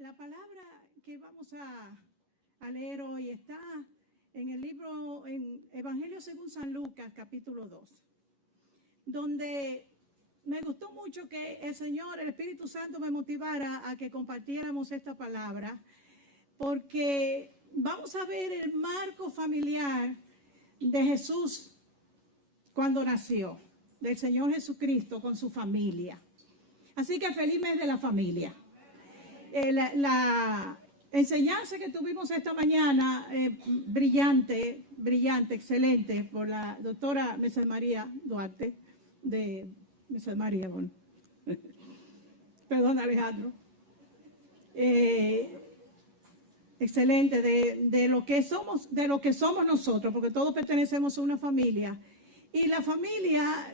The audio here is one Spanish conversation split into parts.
La palabra que vamos a leer hoy está en el libro, en Evangelio según San Lucas, capítulo 2, donde me gustó mucho que el Señor, el Espíritu Santo, me motivara a que compartiéramos esta palabra, porque vamos a ver el marco familiar de Jesús cuando nació, del Señor Jesucristo con su familia. Así que feliz mes de la familia. La enseñanza que tuvimos esta mañana, brillante, excelente, por la doctora Mrs. María Duarte, de Mrs. María, bueno. Perdón, Alejandro. Excelente, de lo que somos nosotros, porque todos pertenecemos a una familia. Y la familia,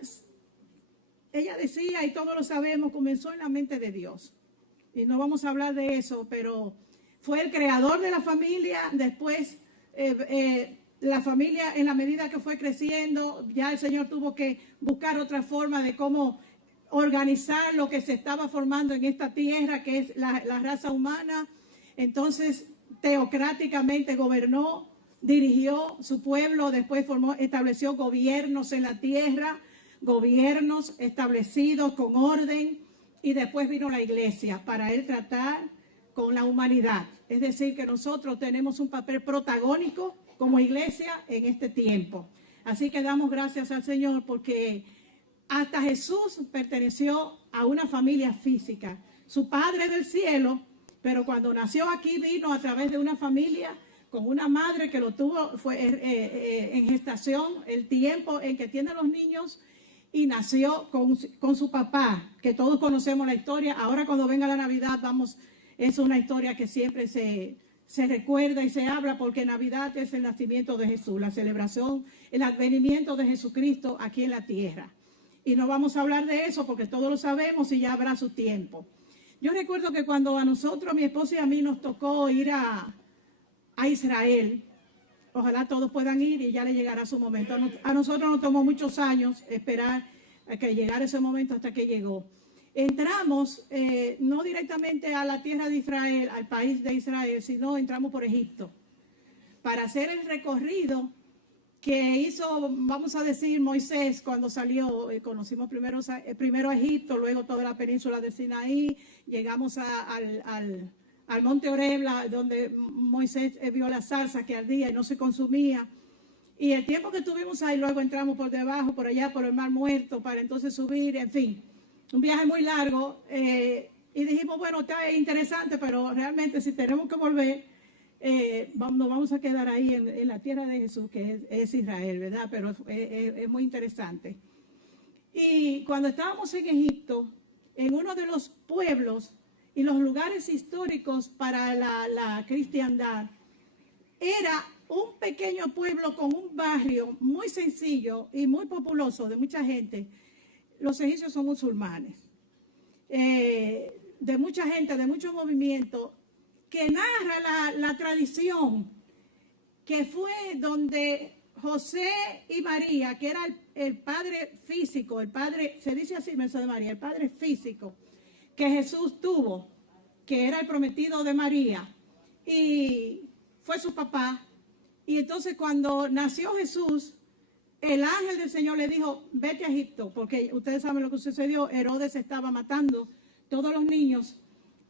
ella decía, y todos lo sabemos, comenzó en la mente de Dios. Y no vamos a hablar de eso, pero fue el creador de la familia. Después, la familia, en la medida que fue creciendo, ya el Señor tuvo que buscar otra forma de cómo organizar lo que se estaba formando en esta tierra, que es la raza humana. Entonces, teocráticamente gobernó, dirigió su pueblo, después estableció gobiernos en la tierra, gobiernos establecidos con orden. Y después vino la iglesia para él tratar con la humanidad. Es decir, que nosotros tenemos un papel protagónico como iglesia en este tiempo. Así que damos gracias al Señor porque hasta Jesús perteneció a una familia física. Su Padre del cielo, pero cuando nació aquí vino a través de una familia con una madre que lo tuvo en gestación, el tiempo en que tienen los niños. Y nació con su papá, que todos conocemos la historia. Ahora cuando venga la Navidad, es una historia que siempre se recuerda y se habla, porque Navidad es el nacimiento de Jesús, la celebración, el advenimiento de Jesucristo aquí en la tierra. Y no vamos a hablar de eso porque todos lo sabemos y ya habrá su tiempo. Yo recuerdo que cuando a nosotros, mi esposo y a mí, nos tocó ir a Israel, ojalá todos puedan ir y ya le llegará su momento. A nosotros nos tomó muchos años esperar a que llegara ese momento hasta que llegó. Entramos no directamente a la tierra de Israel, al país de Israel, sino entramos por Egipto para hacer el recorrido que hizo, vamos a decir, Moisés cuando salió. Conocimos primero a Egipto, luego toda la península de Sinaí, llegamos al monte Horeb, donde Moisés vio la zarza que ardía y no se consumía. Y el tiempo que estuvimos ahí, luego entramos por debajo, por allá, por el Mar Muerto, para entonces subir, en fin. Un viaje muy largo. Y dijimos, bueno, está interesante, pero realmente si tenemos que volver, nos vamos a quedar ahí en la tierra de Jesús, que es Israel, ¿verdad? Pero es muy interesante. Y cuando estábamos en Egipto, en uno de los pueblos y los lugares históricos para la cristiandad, era un pequeño pueblo con un barrio muy sencillo y muy populoso de mucha gente. Los egipcios son musulmanes, de mucha gente, de mucho movimiento, que narra la tradición que fue donde José y María, que era el padre físico, el padre, se dice así, Mrs. María, el padre físico que Jesús tuvo, que era el prometido de María, y fue su papá. Y entonces cuando nació Jesús, el ángel del Señor le dijo, vete a Egipto, porque ustedes saben lo que sucedió. Herodes estaba matando todos los niños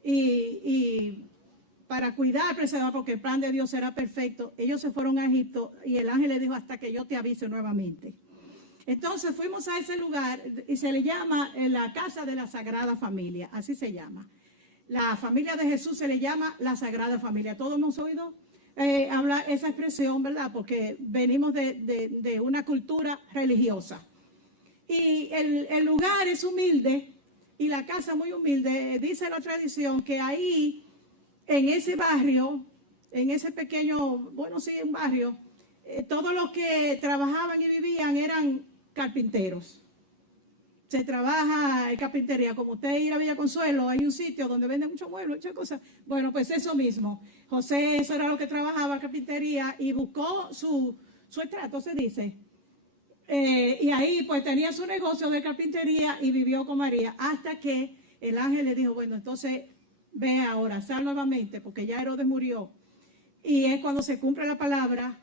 y para cuidar, preservar, porque el plan de Dios era perfecto. Ellos se fueron a Egipto y el ángel le dijo, hasta que yo te avise nuevamente. Entonces fuimos a ese lugar y se le llama la casa de la Sagrada Familia, así se llama. La familia de Jesús se le llama la Sagrada Familia. Todos hemos oído hablar esa expresión, ¿verdad? Porque venimos de una cultura religiosa. Y el lugar es humilde y la casa muy humilde. Dice la tradición que ahí, en ese barrio, en ese pequeño, bueno, sí, un barrio, todos los que trabajaban y vivían eran carpinteros. Se trabaja en carpintería. Como usted ir a Villa Consuelo, hay un sitio donde venden muchos muebles, muchas cosas. Bueno, pues eso mismo. José, eso era lo que trabajaba, carpintería, y buscó su estrato, se dice. Y ahí pues tenía su negocio de carpintería y vivió con María, hasta que el ángel le dijo, bueno, entonces ve ahora, sal nuevamente, porque ya Herodes murió. Y es cuando se cumple la palabra,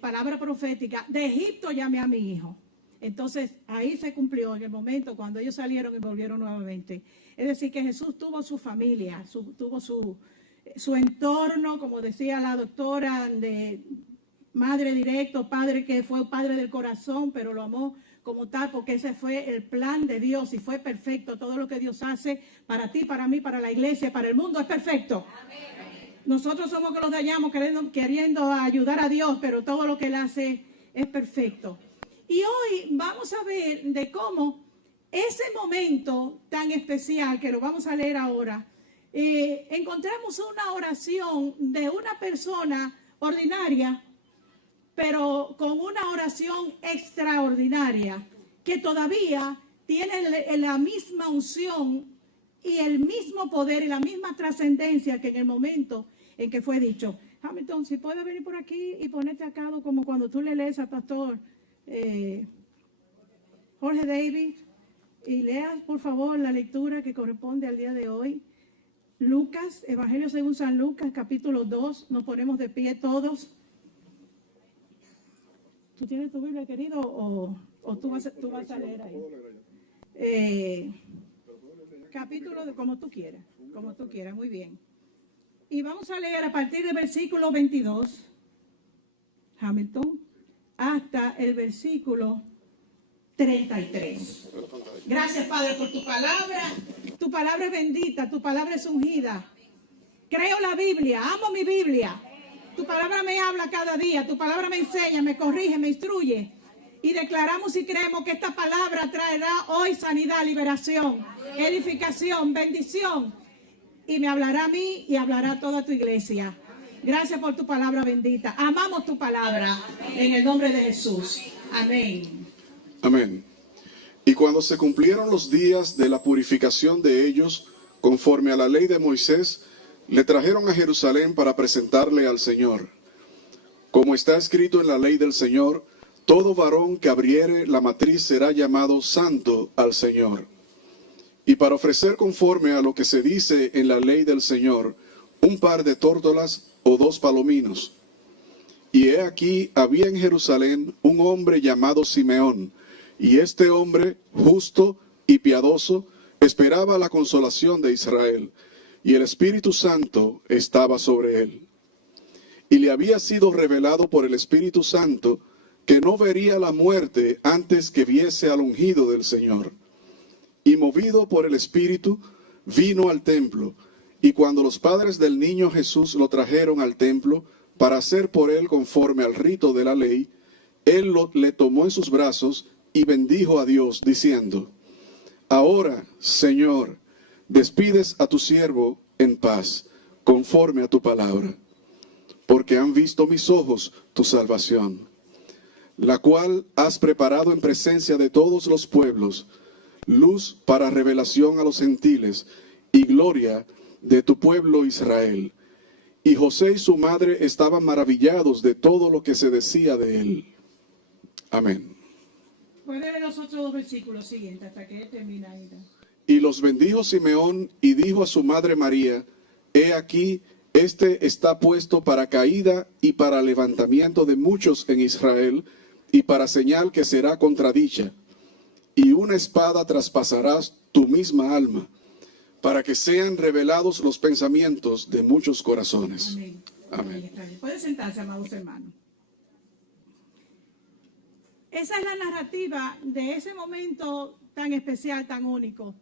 palabra profética, de Egipto llamé a mi hijo. Entonces ahí se cumplió en el momento cuando ellos salieron y volvieron nuevamente. Es decir, que Jesús tuvo su familia, tuvo su entorno, como decía la doctora, de madre directo, padre que fue padre del corazón, pero lo amó como tal, porque ese fue el plan de Dios y fue perfecto. Todo lo que Dios hace para ti, para mí, para la iglesia, para el mundo es perfecto. Amén. Nosotros somos que los dañamos queriendo ayudar a Dios, pero todo lo que Él hace es perfecto. Y hoy vamos a ver de cómo ese momento tan especial, que lo vamos a leer ahora, encontramos una oración de una persona ordinaria, pero con una oración extraordinaria, que todavía tiene la misma unción y el mismo poder y la misma trascendencia que en el momento en que fue dicho. Hamilton, si puedes venir por aquí y ponerte acá como cuando tú le lees al pastor Jorge David, y leas por favor la lectura que corresponde al día de hoy. Lucas, Evangelio según San Lucas, capítulo 2, nos ponemos de pie todos. ¿Tú tienes tu Biblia, querido, o tú vas a leer ahí? Capítulo, como tú quieras, muy bien. Y vamos a leer a partir del versículo 22, Hamilton, hasta el versículo 33. Gracias, Padre, por tu palabra. Tu palabra es bendita, tu palabra es ungida. Creo la Biblia, amo mi Biblia. Tu palabra me habla cada día, tu palabra me enseña, me corrige, me instruye. Y declaramos y creemos que esta palabra traerá hoy sanidad, liberación, edificación, bendición. Y me hablará a mí y hablará a toda tu iglesia. Gracias por tu palabra bendita. Amamos tu palabra en el nombre de Jesús. Amén. Amén. Y cuando se cumplieron los días de la purificación de ellos, conforme a la ley de Moisés, le trajeron a Jerusalén para presentarle al Señor. Como está escrito en la ley del Señor, todo varón que abriere la matriz será llamado santo al Señor. Y para ofrecer conforme a lo que se dice en la ley del Señor, un par de tórtolas o 2 palominos. Y he aquí, había en Jerusalén un hombre llamado Simeón, y este hombre, justo y piadoso, esperaba la consolación de Israel, y el Espíritu Santo estaba sobre él. Y le había sido revelado por el Espíritu Santo que no vería la muerte antes que viese al ungido del Señor. Y movido por el Espíritu, vino al templo, y cuando los padres del niño Jesús lo trajeron al templo para hacer por él conforme al rito de la ley, él le tomó en sus brazos y bendijo a Dios, diciendo: Ahora, Señor, despides a tu siervo en paz, conforme a tu palabra, porque han visto mis ojos tu salvación, la cual has preparado en presencia de todos los pueblos, luz para revelación a los gentiles y gloria de tu pueblo Israel. Y José y su madre estaban maravillados de todo lo que se decía de él. Amén. Puede leer los otros 2 versículos siguientes hasta que termine ahí. Y los bendijo Simeón y dijo a su madre María: He aquí, este está puesto para caída y para levantamiento de muchos en Israel, y para señal que será contradicha. Y una espada traspasarás tu misma alma, para que sean revelados los pensamientos de muchos corazones. Amén. Amén. Puede sentarse, amados hermanos. Esa es la narrativa de ese momento tan especial, tan único.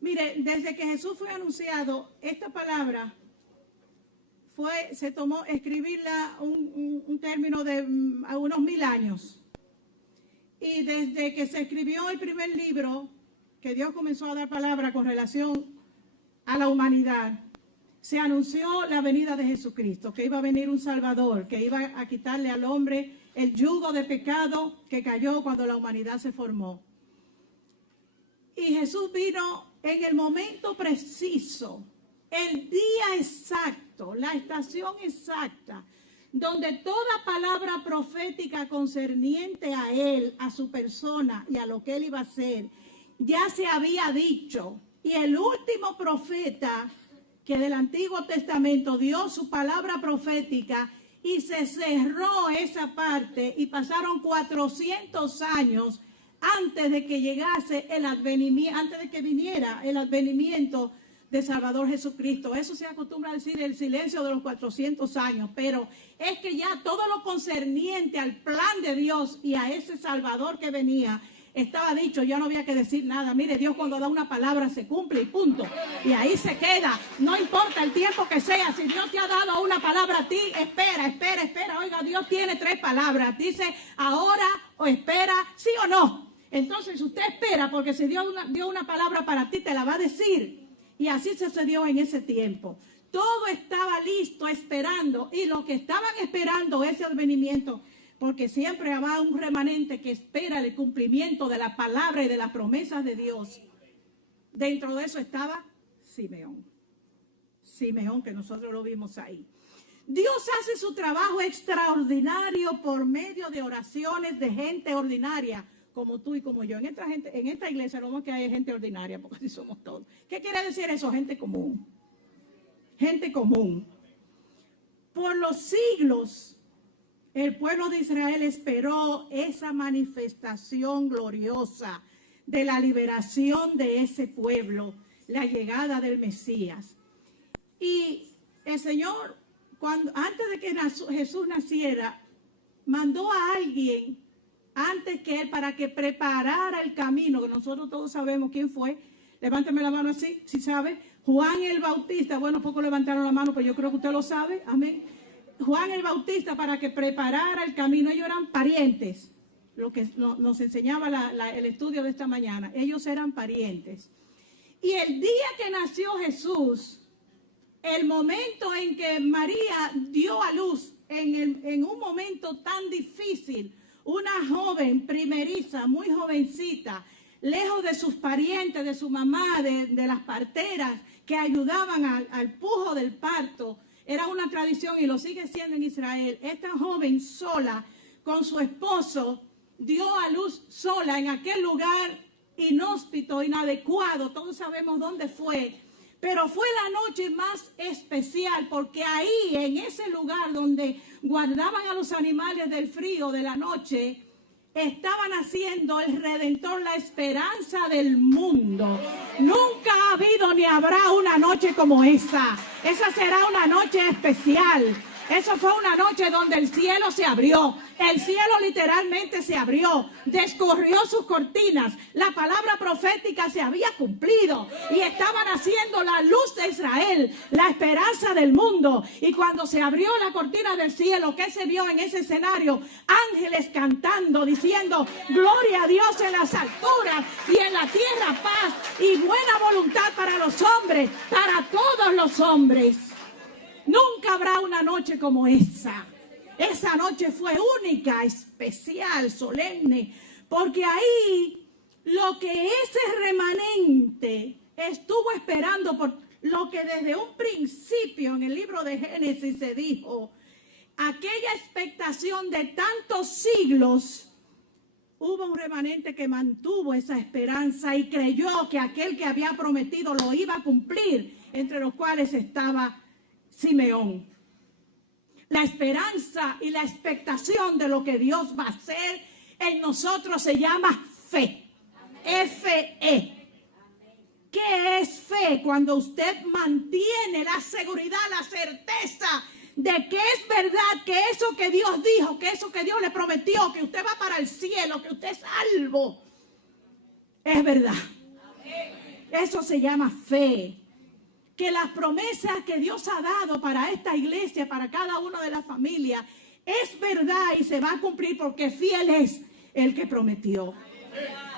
Mire, desde que Jesús fue anunciado, esta palabra se tomó escribirla un término de unos 1000 años. Y desde que se escribió el primer libro, que Dios comenzó a dar palabra con relación a la humanidad, se anunció la venida de Jesucristo, que iba a venir un Salvador, que iba a quitarle al hombre el yugo de pecado que cayó cuando la humanidad se formó. Y Jesús vino en el momento preciso, el día exacto, la estación exacta, donde toda palabra profética concerniente a Él, a su persona y a lo que Él iba a hacer, ya se había dicho. Y el último profeta que del Antiguo Testamento dio su palabra profética y se cerró esa parte y pasaron 400 años antes de que llegase el advenimiento, antes de que viniera el advenimiento de Salvador Jesucristo. Eso se acostumbra a decir el silencio de los 400 años, pero es que ya todo lo concerniente al plan de Dios y a ese Salvador que venía, estaba dicho, ya no había que decir nada. Mire, Dios cuando da una palabra se cumple y punto. Y ahí se queda. No importa el tiempo que sea. Si Dios te ha dado una palabra a ti, espera. Oiga, Dios tiene 3 palabras. Dice ahora o espera, sí o no. Entonces usted espera porque si Dios dio una palabra para ti, te la va a decir. Y así sucedió en ese tiempo. Todo estaba listo esperando. Y lo que estaban esperando ese advenimiento, porque siempre habrá un remanente que espera el cumplimiento de la palabra y de las promesas de Dios. Dentro de eso estaba Simeón. Simeón, que nosotros lo vimos ahí. Dios hace su trabajo extraordinario por medio de oraciones de gente ordinaria, como tú y como yo. En esta iglesia no que hay gente ordinaria, porque así somos todos. ¿Qué quiere decir eso? Gente común. Gente común. Por los siglos, el pueblo de Israel esperó esa manifestación gloriosa de la liberación de ese pueblo, la llegada del Mesías. Y el Señor, antes de que Jesús naciera, mandó a alguien antes que él para que preparara el camino, que nosotros todos sabemos quién fue. Levánteme la mano así, si sabe. Juan el Bautista. Bueno, poco levantaron la mano, pero yo creo que usted lo sabe. Amén. Juan el Bautista para que preparara el camino. Ellos eran parientes, lo que nos enseñaba el estudio de esta mañana. Ellos eran parientes. Y el día que nació Jesús, el momento en que María dio a luz, en un momento tan difícil, una joven primeriza, muy jovencita, lejos de sus parientes, de su mamá, de las parteras que ayudaban al pujo del parto. Era una tradición y lo sigue siendo en Israel. Esta joven sola con su esposo dio a luz sola en aquel lugar inhóspito, inadecuado. Todos sabemos dónde fue. Pero fue la noche más especial porque ahí, en ese lugar donde guardaban a los animales del frío de la noche, estaban haciendo el Redentor, la esperanza del mundo. Nunca ha habido ni habrá una noche como esa. Esa será una noche especial. Eso fue una noche donde el cielo se abrió. El cielo literalmente se abrió. Descorrió sus cortinas. La palabra profética se había cumplido. Y estaban haciendo la luz de Israel, la esperanza del mundo. Y cuando se abrió la cortina del cielo, ¿qué se vio en ese escenario? Ángeles cantando, diciendo, gloria a Dios en las alturas y en la tierra paz y buena voluntad para los hombres, para todos los hombres. Nunca habrá una noche como esa. Esa noche fue única, especial, solemne, porque ahí lo que ese remanente estuvo esperando, por lo que desde un principio en el libro de Génesis se dijo, aquella expectación de tantos siglos, hubo un remanente que mantuvo esa esperanza y creyó que aquel que había prometido lo iba a cumplir, entre los cuales estaba Simeón. La esperanza y la expectación de lo que Dios va a hacer en nosotros se llama fe. F-E. ¿Qué es fe? Cuando usted mantiene la seguridad, la certeza de que es verdad, que eso que Dios dijo, que eso que Dios le prometió, que usted va para el cielo, que usted es salvo, es verdad. Eso se llama fe. Que las promesas que Dios ha dado para esta iglesia, para cada una de las familias, es verdad y se va a cumplir porque fiel es el que prometió.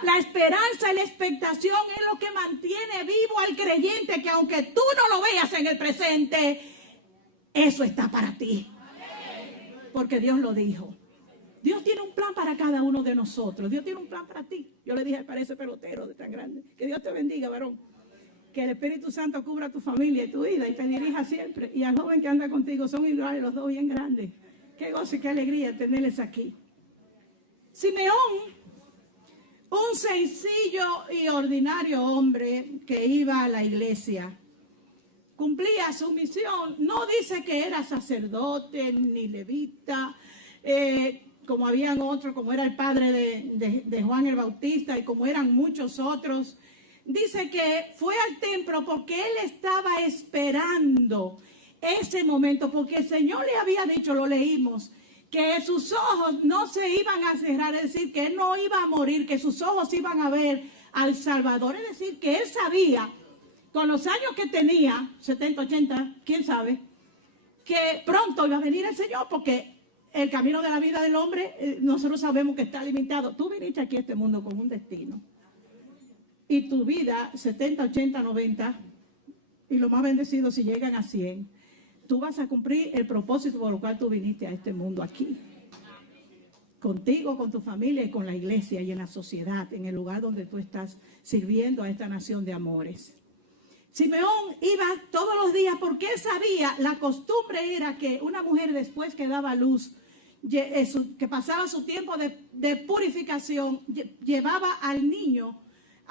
La esperanza y la expectación es lo que mantiene vivo al creyente, que aunque tú no lo veas en el presente, eso está para ti. Porque Dios lo dijo. Dios tiene un plan para cada uno de nosotros. Dios tiene un plan para ti. Yo le dije para ese pelotero de tan grande, que Dios te bendiga, varón. Que el Espíritu Santo cubra tu familia y tu vida y te dirija siempre. Y al joven que anda contigo, son iguales los dos bien grandes. Qué gozo y qué alegría tenerles aquí. Simeón, un sencillo y ordinario hombre que iba a la iglesia. cumplía su misión. No dice que era sacerdote ni levita, como habían otros, como era el padre de Juan el Bautista y como eran muchos otros. Dice que fue al templo porque él estaba esperando ese momento, porque el Señor le había dicho, lo leímos, que sus ojos no se iban a cerrar, es decir, que él no iba a morir, que sus ojos iban a ver al Salvador. Es decir, que él sabía, con los años que tenía, 70, 80, quién sabe, que pronto iba a venir el Señor, porque el camino de la vida del hombre, nosotros sabemos que está limitado. Tú viniste aquí a este mundo con un destino. Y tu vida, 70, 80, 90, y los más bendecidos si llegan a 100, tú vas a cumplir el propósito por el cual tú viniste a este mundo aquí. Contigo, con tu familia y con la iglesia y en la sociedad, en el lugar donde tú estás sirviendo a esta nación de amores. Simeón iba todos los días porque él sabía, la costumbre era que una mujer después que daba luz, que pasaba su tiempo de purificación, llevaba al niño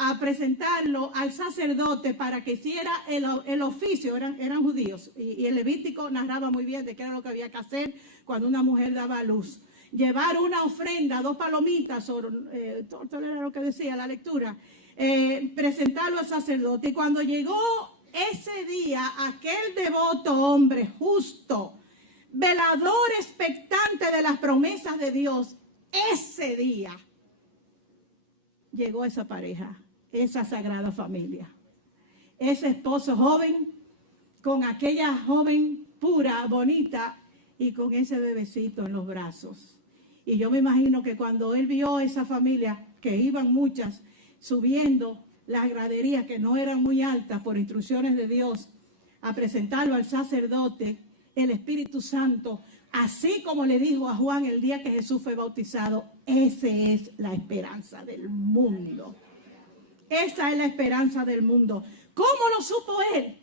a presentarlo al sacerdote para que hiciera el oficio. Eran judíos y el Levítico narraba muy bien de qué era lo que había que hacer cuando una mujer daba luz. Llevar una ofrenda, 2 palomitas, todo era lo que decía la lectura, presentarlo al sacerdote. Y cuando llegó ese día, aquel devoto hombre justo, velador expectante de las promesas de Dios, ese día llegó esa pareja, esa sagrada familia, ese esposo joven con aquella joven pura, bonita y con ese bebecito en los brazos. Y yo me imagino que cuando él vio esa familia, que iban muchas, subiendo las graderías que no eran muy altas por instrucciones de Dios, a presentarlo al sacerdote, el Espíritu Santo, así como le dijo a Juan el día que Jesús fue bautizado, esa es la esperanza del mundo. Esa es la esperanza del mundo. ¿Cómo lo supo él?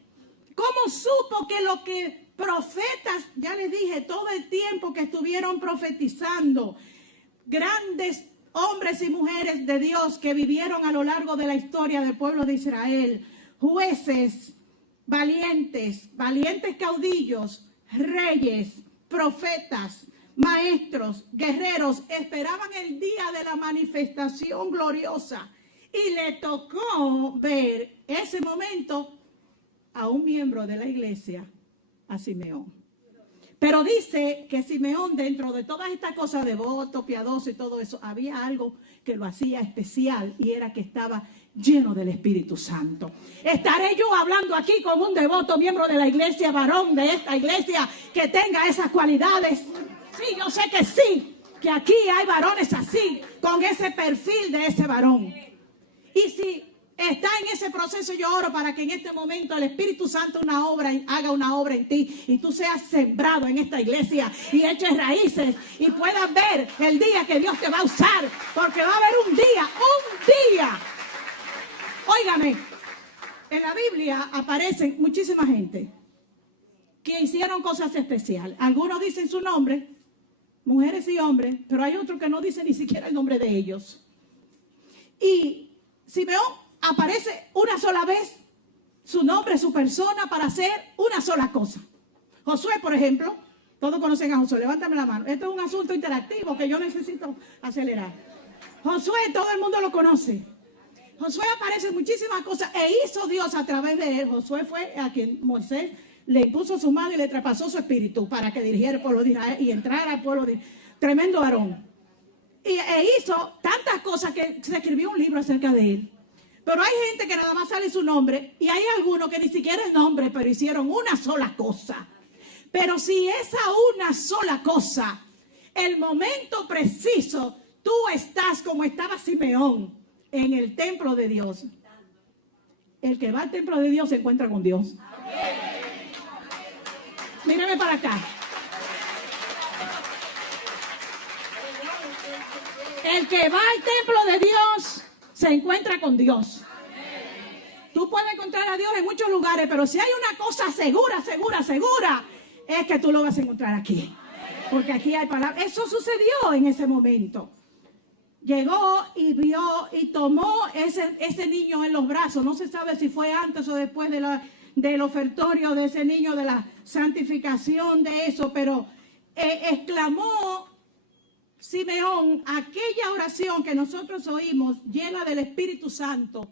¿Cómo supo que lo que profetas, ya les dije, todo el tiempo que estuvieron profetizando, grandes hombres y mujeres de Dios que vivieron a lo largo de la historia del pueblo de Israel, jueces, valientes caudillos, reyes, profetas, maestros, guerreros, esperaban el día de la manifestación gloriosa y le tocó ver ese momento a un miembro de la iglesia, a Simeón. Pero dice que Simeón, dentro de todas estas cosas, devoto, piadoso y todo eso, había algo que lo hacía especial y era que estaba lleno del Espíritu Santo. ¿Estaré yo hablando aquí con un devoto miembro de la iglesia, varón de esta iglesia, que tenga esas cualidades? Sí, yo sé que sí, que aquí hay varones así, con ese perfil de ese varón. Y si está en ese proceso, yo oro para que en este momento el Espíritu Santo haga una obra en ti y tú seas sembrado en esta iglesia y eches raíces y puedas ver el día que Dios te va a usar, porque va a haber un día. Óigame, en la Biblia aparecen muchísima gente que hicieron cosas especiales. Algunos dicen su nombre, mujeres y hombres, pero hay otros que no dicen ni siquiera el nombre de ellos. Y Simeón aparece una sola vez, su nombre, su persona, para hacer una sola cosa. Josué, por ejemplo, todos conocen a Josué, levántame la mano. Esto es un asunto interactivo que yo necesito acelerar. Josué, todo el mundo lo conoce. Josué aparece en muchísimas cosas e hizo Dios a través de él. Josué fue a quien Moisés le impuso su mano y le traspasó su espíritu para que dirigiera el pueblo de Israel y entrara al pueblo de tremendo varón. E hizo tantas cosas que se escribió un libro acerca de él. Pero hay gente que nada más sale su nombre y hay algunos que ni siquiera el nombre, pero hicieron una sola cosa. Pero si esa una sola cosa, el momento preciso, tú estás como estaba Simeón en el templo de Dios. El que va al templo de Dios se encuentra con Dios. Mírame para acá. El que va al templo de Dios se encuentra con Dios. Tú puedes encontrar a Dios en muchos lugares, pero si hay una cosa segura, es que tú lo vas a encontrar aquí. Porque aquí hay palabras. Eso sucedió en ese momento. Llegó y vio y tomó ese niño en los brazos. No se sabe si fue antes o después de del ofertorio de ese niño, de la santificación de eso, pero exclamó Simeón aquella oración que nosotros oímos, llena del Espíritu Santo,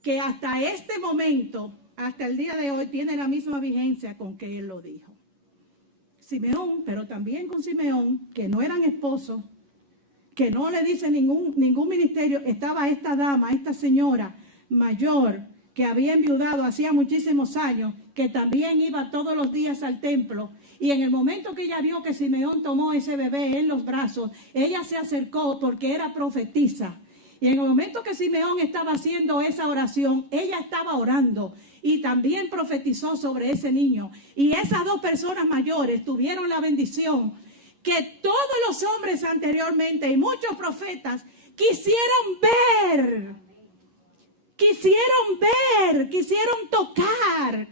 que hasta este momento, hasta el día de hoy, tiene la misma vigencia con que él lo dijo. Simeón, pero también con Simeón, que no eran esposos, que no le dice ningún ministerio, estaba esta dama, esta señora mayor, que había enviudado hacía muchísimos años, que también iba todos los días al templo. Y en el momento que ella vio que Simeón tomó ese bebé en los brazos, ella se acercó porque era profetisa. Y en el momento que Simeón estaba haciendo esa oración, ella estaba orando y también profetizó sobre ese niño. Y esas dos personas mayores tuvieron la bendición que todos los hombres anteriormente y muchos profetas quisieron tocar,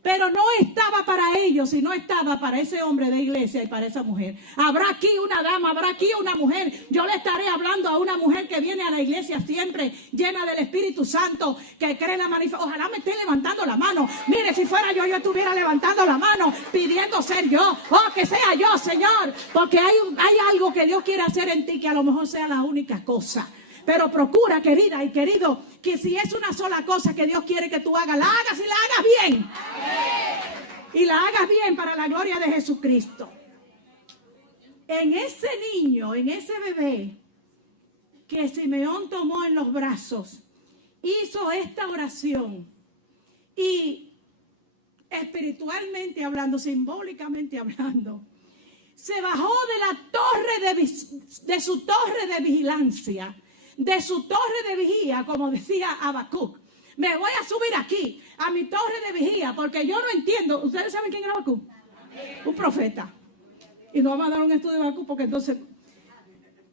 pero no estaba para ellos, sino estaba para ese hombre de iglesia y para esa mujer. Habrá aquí una dama, habrá aquí una mujer. Yo le estaré hablando a una mujer que viene a la iglesia siempre llena del Espíritu Santo, que cree en la manifestación. Ojalá me esté levantando la mano. Mire, si fuera yo estuviera levantando la mano, pidiendo ser yo. Oh, que sea yo, Señor. Porque hay algo que Dios quiere hacer en ti que a lo mejor sea la única cosa. Pero procura, querida y querido, que si es una sola cosa que Dios quiere que tú hagas, la hagas y la hagas bien. Y la hagas bien para la gloria de Jesucristo. En ese niño, en ese bebé que Simeón tomó en los brazos, hizo esta oración. Y espiritualmente hablando, simbólicamente hablando, se bajó de la torre de su torre de vigilancia, de su torre de vigía, como decía Habacuc. Me voy a subir aquí, a mi torre de vigía, porque yo no entiendo. ¿Ustedes saben quién era Habacuc? Un profeta. Y no vamos a dar un estudio de Habacuc porque entonces...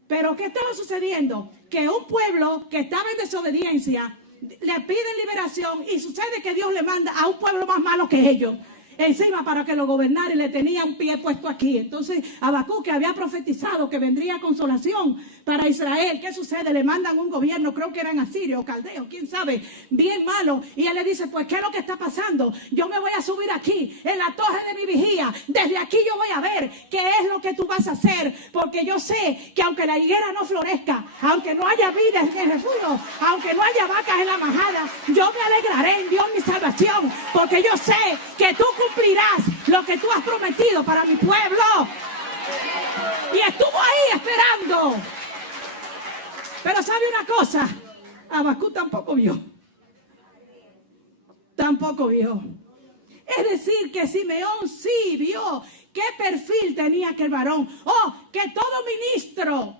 Pero ¿qué estaba sucediendo? Que un pueblo que estaba en desobediencia le piden liberación y sucede que Dios le manda a un pueblo más malo que ellos encima para que lo gobernara y le tenía un pie puesto aquí. Entonces Habacuc, que había profetizado que vendría consolación para Israel, ¿qué sucede? Le mandan un gobierno, creo que eran asirios o caldeos, quién sabe, bien malo, y él le dice, pues ¿qué es lo que está pasando? Yo me voy a subir aquí en la torre de mi vigía, desde aquí yo voy a ver qué es lo que tú vas a hacer, porque yo sé que aunque la higuera no florezca, aunque no haya vida en el refugio, aunque no haya vacas en la majada, yo me alegraré en Dios mi salvación, porque yo sé que tú cumplirás lo que tú has prometido para mi pueblo. Y estuvo ahí esperando. Pero ¿sabe una cosa? Habacuc tampoco vio. Tampoco vio. Es decir, que Simeón sí vio qué perfil tenía aquel varón. Oh, que todo ministro,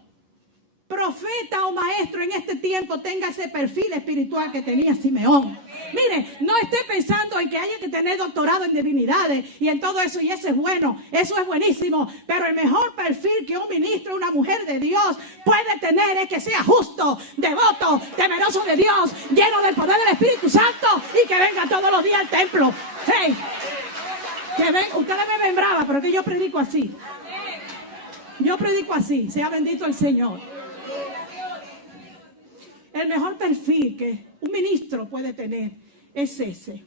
profeta o maestro en este tiempo tenga ese perfil espiritual que tenía Simeón. Mire, no esté pensando en que haya que tener doctorado en divinidades y en todo eso, y eso es bueno, eso es buenísimo, pero el mejor perfil que un ministro, una mujer de Dios puede tener es que sea justo, devoto, temeroso de Dios, lleno del poder del Espíritu Santo y que venga todos los días al templo. Hey, que ven, ustedes me ven brava, pero que yo predico así. Yo predico así, sea bendito el Señor. El mejor perfil que un ministro puede tener es ese.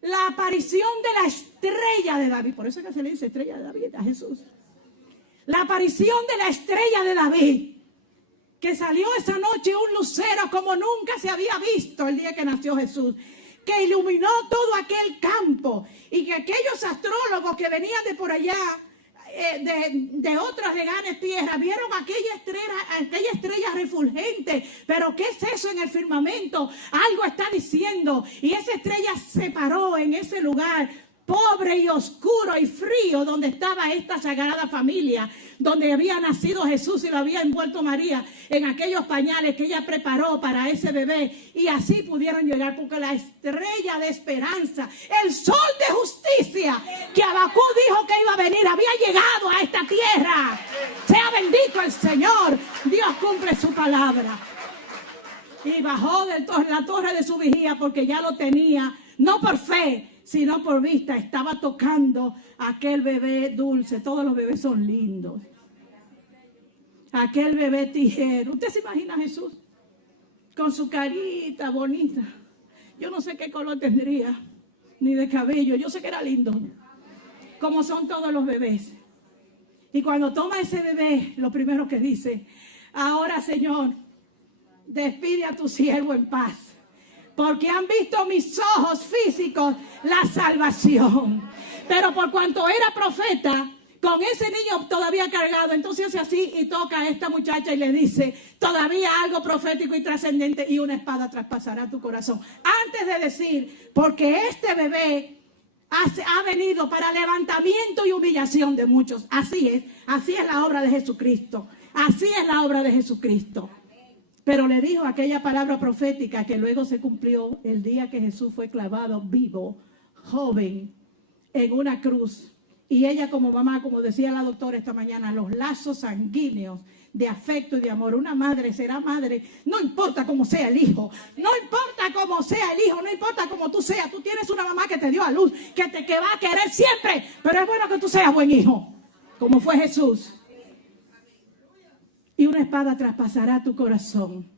La aparición de la estrella de David. Por eso es que se le dice estrella de David a Jesús. La aparición de la estrella de David. Que salió esa noche un lucero como nunca se había visto el día que nació Jesús. Que iluminó todo aquel campo. Y que aquellos astrólogos que venían de por allá, de otras leganes tierras, vieron aquella estrella refulgente. Pero ¿qué es eso en el firmamento? Algo está diciendo. Y esa estrella se paró en ese lugar pobre y oscuro y frío donde estaba esta sagrada familia, donde había nacido Jesús y lo había envuelto María en aquellos pañales que ella preparó para ese bebé, y así pudieron llegar, porque la estrella de esperanza, el sol de justicia que Habacuc dijo que iba a venir, había llegado a esta tierra. Sea bendito el Señor. Dios cumple su palabra. Y bajó de la torre de su vigía porque ya lo tenía, no por fe, sino por vista. Estaba tocando a aquel bebé dulce. Todos los bebés son lindos. Aquel bebé tijero. ¿Usted se imagina a Jesús con su carita bonita, Yo no sé qué color tendría, ni de cabello. Yo sé que era lindo, como son todos los bebés. Y cuando toma ese bebé, lo primero que dice: ahora, Señor, despide a tu siervo en paz, porque han visto mis ojos físicos la salvación. Pero por cuanto era profeta, con ese niño todavía cargado, entonces hace así y toca a esta muchacha y le dice: todavía algo profético y trascendente, y una espada traspasará tu corazón. Antes de decir: porque este bebé ha venido para levantamiento y humillación de muchos. Así es la obra de Jesucristo. Así es la obra de Jesucristo. Pero le dijo aquella palabra profética que luego se cumplió el día que Jesús fue clavado vivo, joven, en una cruz. Y ella como mamá, como decía la doctora esta mañana, los lazos sanguíneos de afecto y de amor. Una madre será madre, no importa cómo sea el hijo, no importa cómo sea el hijo, no importa cómo tú seas. Tú tienes una mamá que te dio a luz, que va a querer siempre, pero es bueno que tú seas buen hijo, como fue Jesús. Y una espada traspasará tu corazón.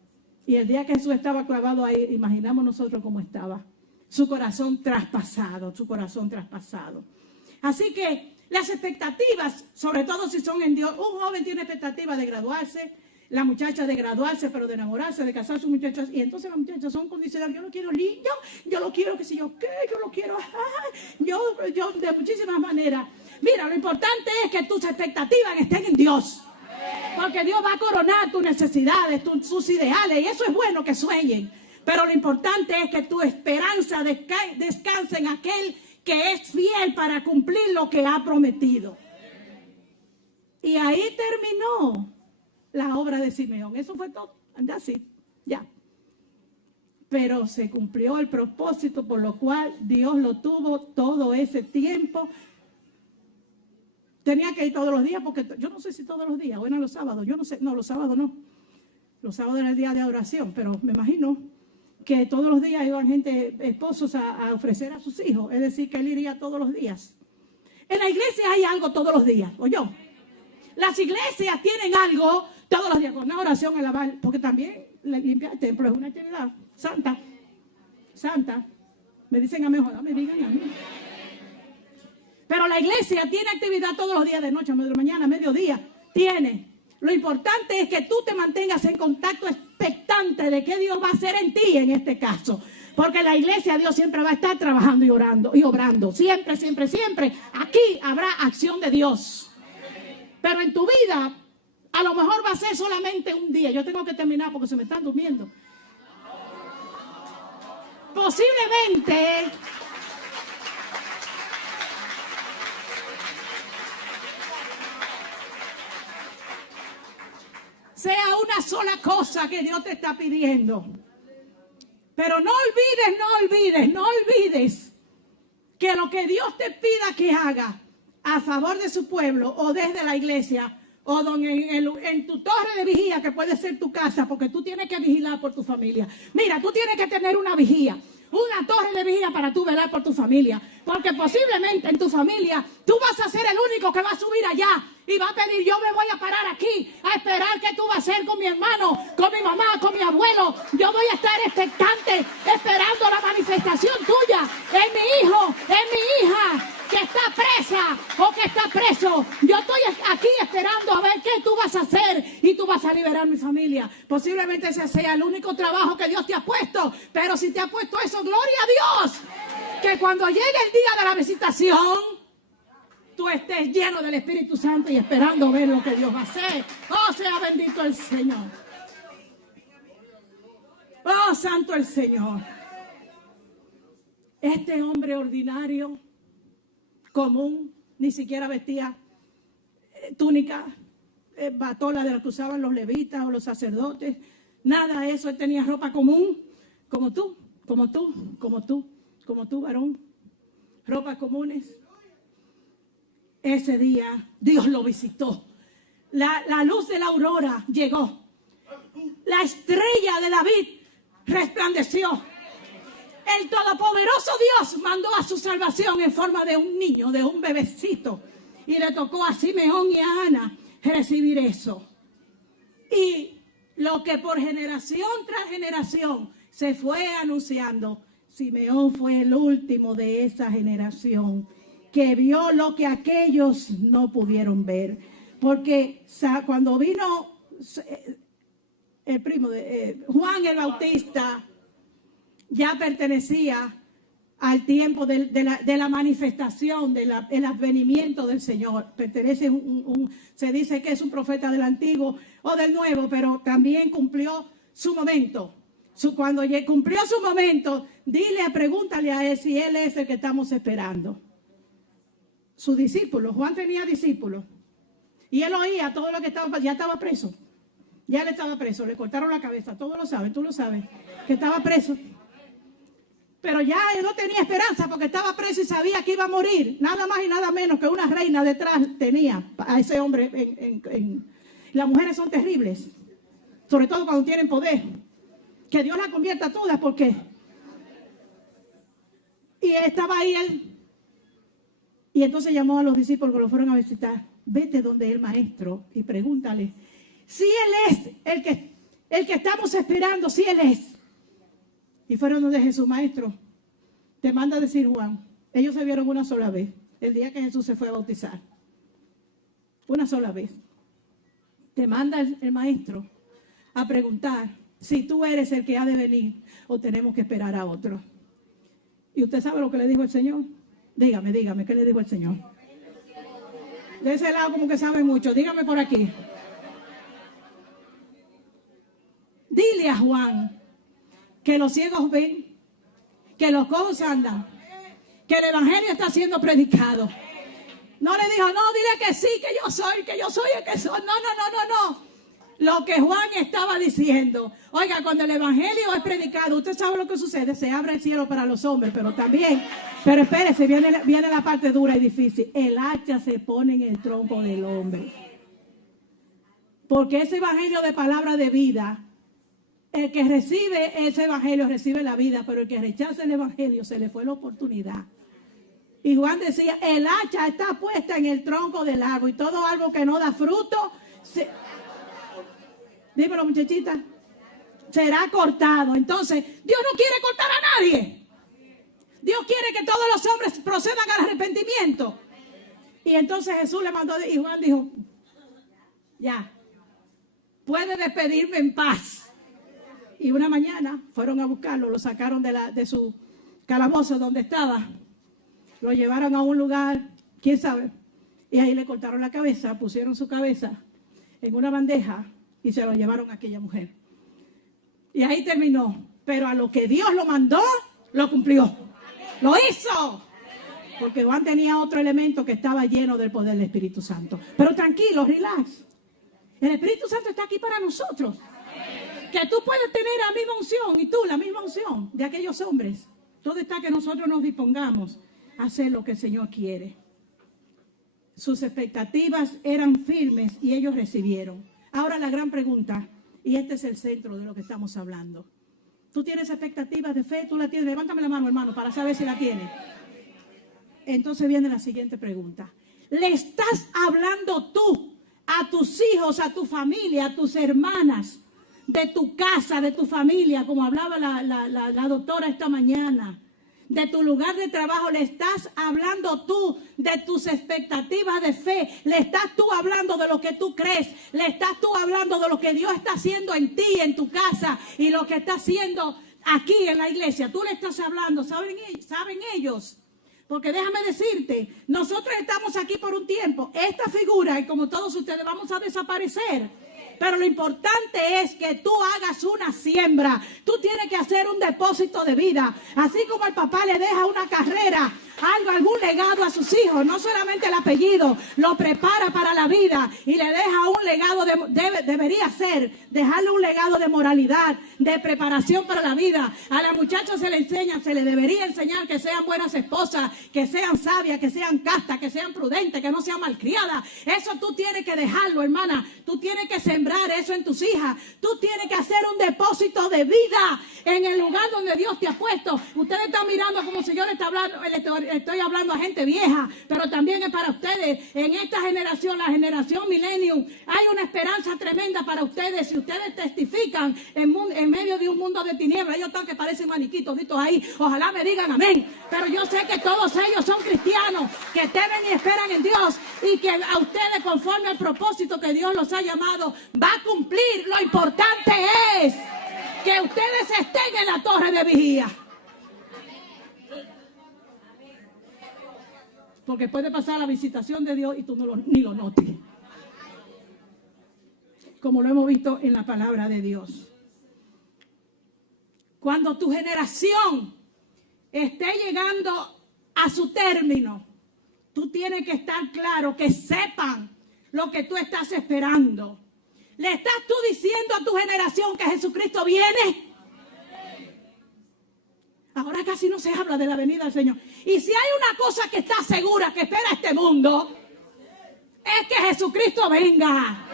Y el día que Jesús estaba clavado ahí, imaginamos nosotros cómo estaba. Su corazón traspasado, su corazón traspasado. Así que las expectativas, sobre todo si son en Dios, un joven tiene expectativa de graduarse, la muchacha de graduarse, pero de enamorarse, de casarse, muchachos, y entonces las muchachas son condicionadas. Yo no quiero niño, yo lo quiero, que si yo qué, yo lo quiero, yo de muchísimas maneras. Mira, lo importante es que tus expectativas estén en Dios, porque Dios va a coronar tus necesidades, sus ideales, y eso es bueno que sueñen, pero lo importante es que tu esperanza descanse en aquel que es fiel para cumplir lo que ha prometido. Y ahí terminó la obra de Simeón. Eso fue todo. Anda así, ya. Pero se cumplió el propósito por lo cual Dios lo tuvo todo ese tiempo. Tenía que ir todos los días, porque yo no sé si todos los días, o eran los sábados, yo no sé, no, los sábados no. Los sábados era el día de adoración, pero me imagino que todos los días iban gente, esposos, a ofrecer a sus hijos. Es decir, que él iría todos los días. En la iglesia hay algo todos los días, ¿oyó? Las iglesias tienen algo todos los días, con una oración, alabar, porque también limpiar el templo es una actividad santa. Santa. Me dicen a mejor, no me digan a mí. Pero la iglesia tiene actividad todos los días, de noche, de mañana, mediodía. Tiene. Lo importante es que tú te mantengas en contacto expectante de qué Dios va a hacer en ti en este caso. Porque la iglesia, Dios siempre va a estar trabajando y orando y obrando. Siempre, siempre, siempre. Aquí habrá acción de Dios. Pero en tu vida, a lo mejor va a ser solamente un día. Yo tengo que terminar porque se me están durmiendo. Posiblemente sea una sola cosa que Dios te está pidiendo. Pero no olvides que lo que Dios te pida que haga a favor de su pueblo, o desde la iglesia, o en tu torre de vigía, que puede ser tu casa, porque tú tienes que vigilar por tu familia. Mira, tú tienes que tener una vigía, una torre de vigía para tú velar por tu familia, porque posiblemente en tu familia tú vas a ser el único que va a subir allá y va a pedir: yo me voy a parar aquí a esperar qué tú vas a hacer con mi hermano, con mi mamá, con mi abuelo. Yo voy a estar expectante, esperando la manifestación tuya en mi hijo, en mi hija que está presa o que está preso. Yo estoy aquí esperando a ver qué tú vas a hacer, y tú vas a liberar mi familia. Posiblemente ese sea el único trabajo que Dios te ha puesto, pero si te ha puesto eso, gloria a Dios, que cuando llegue el día de la visitación, tú estés lleno del Espíritu Santo y esperando ver lo que Dios va a hacer. Oh, sea bendito el Señor. Oh, santo el Señor. Este hombre ordinario, común, ni siquiera vestía túnica, batola de la que usaban los levitas o los sacerdotes, nada de eso. Él tenía ropa común, como tú, varón, ropas comunes. Ese día Dios lo visitó. La luz de la aurora llegó. La estrella de David resplandeció. El todopoderoso Dios mandó a su salvación en forma de un niño, de un bebecito. Y le tocó a Simeón y a Ana recibir eso. Y lo que por generación tras generación se fue anunciando, Simeón fue el último de esa generación que vio lo que aquellos no pudieron ver. Porque cuando vino el primo de Juan el Bautista, ya pertenecía al tiempo de la manifestación, del advenimiento del Señor. Pertenece, se dice que es un profeta del Antiguo o del Nuevo, pero también cumplió su momento. Cuando cumplió su momento, pregúntale a él si él es el que estamos esperando. Sus discípulos, Juan tenía discípulos, y él oía todo lo que estaba, ya estaba preso. Ya él estaba preso, le cortaron la cabeza, todos lo saben, tú lo sabes, que estaba preso. Pero ya él no tenía esperanza porque estaba preso y sabía que iba a morir. Nada más y nada menos que una reina detrás tenía a ese hombre. Las mujeres son terribles, sobre todo cuando tienen poder. Que Dios las convierta a todas, porque... Y estaba ahí él. Y entonces llamó a los discípulos que lo fueron a visitar. Vete donde el maestro y pregúntale si él es el que estamos esperando, si él es. Y fueron donde Jesús, maestro, te manda a decir Juan. Ellos se vieron una sola vez, el día que Jesús se fue a bautizar. Una sola vez. Te manda el maestro a preguntar si tú eres el que ha de venir o tenemos que esperar a otro. ¿Y usted sabe lo que le dijo el Señor? Dígame, ¿qué le dijo el Señor? De ese lado como que sabe mucho, dígame por aquí. Dile a Juan que los ciegos ven, que los cojos andan, que el evangelio está siendo predicado. No le dijo, no, dile que sí, que yo soy el que soy. No. Lo que Juan estaba diciendo. Oiga, cuando el evangelio es predicado, usted sabe lo que sucede, se abre el cielo para los hombres, pero espérese, viene la parte dura y difícil. El hacha se pone en el tronco del hombre. Porque ese evangelio de palabra de vida, el que recibe ese evangelio recibe la vida, pero el que rechaza el evangelio se le fue la oportunidad. Y Juan decía, el hacha está puesta en el tronco del árbol y todo árbol que no da fruto, dímelo muchachita, será cortado. Entonces, Dios no quiere cortar a nadie. Dios quiere que todos los hombres procedan al arrepentimiento. Y entonces Jesús le mandó, y Juan dijo, ya, puede despedirme en paz. Y una mañana fueron a buscarlo, lo sacaron de su calabozo donde estaba, lo llevaron a un lugar, quién sabe, y ahí le cortaron la cabeza, pusieron su cabeza en una bandeja y se lo llevaron a aquella mujer. Y ahí terminó, pero a lo que Dios lo mandó, lo cumplió, lo hizo, porque Juan tenía otro elemento que estaba lleno del poder del Espíritu Santo. Pero tranquilo, relax, el Espíritu Santo está aquí para nosotros. Que tú puedes tener la misma unción y tú la misma unción de aquellos hombres. Todo está que nosotros nos dispongamos a hacer lo que el Señor quiere. Sus expectativas eran firmes y ellos recibieron. Ahora la gran pregunta, y este es el centro de lo que estamos hablando. ¿Tú tienes expectativas de fe? ¿Tú la tienes? Levántame la mano, hermano, para saber si la tienes. Entonces viene la siguiente pregunta. ¿Le estás hablando tú a tus hijos, a tu familia, a tus hermanas, de tu casa, de tu familia, como hablaba la doctora esta mañana, de tu lugar de trabajo? Le estás hablando tú de tus expectativas de fe, le estás tú hablando de lo que tú crees, le estás tú hablando de lo que Dios está haciendo en ti, en tu casa, y lo que está haciendo aquí en la iglesia. Tú le estás hablando, ¿saben ellos? Porque déjame decirte, nosotros estamos aquí por un tiempo, esta figura, y como todos ustedes vamos a desaparecer. Pero lo importante es que tú hagas una siembra. Tú tienes que hacer un depósito de vida. Así como el papá le deja una carrera, algún legado a sus hijos, no solamente el apellido, lo prepara para la vida y le deja un legado, debería ser, dejarle un legado de moralidad, de preparación para la vida. A la muchacha se le enseña, se le debería enseñar que sean buenas esposas, que sean sabias, que sean castas, que sean prudentes, que no sean malcriadas. Eso tú tienes que dejarlo, hermana. Tú tienes que sembrar eso en tus hijas. Tú tienes que hacer un depósito de vida en el lugar donde Dios te ha puesto. Ustedes están mirando como el Señor está hablando, el estoy hablando a gente vieja, pero también es para ustedes. En esta generación, la generación millennium, hay una esperanza tremenda para ustedes. Si ustedes testifican en medio de un mundo de tinieblas, ellos están que parecen maniquitos ahí. Ojalá me digan amén. Pero yo sé que todos ellos son cristianos, que temen y esperan en Dios, y que a ustedes, conforme al propósito que Dios los ha llamado, va a cumplir. Lo importante es que ustedes estén en la torre de vigía. Porque puede pasar la visitación de Dios y tú ni lo notes. Como lo hemos visto en la palabra de Dios. Cuando tu generación esté llegando a su término, tú tienes que estar claro, que sepan lo que tú estás esperando. ¿Le estás tú diciendo a tu generación que Jesucristo viene? Ahora casi no se habla de la venida del Señor. Y si hay una cosa que está segura que espera este mundo, es que Jesucristo venga.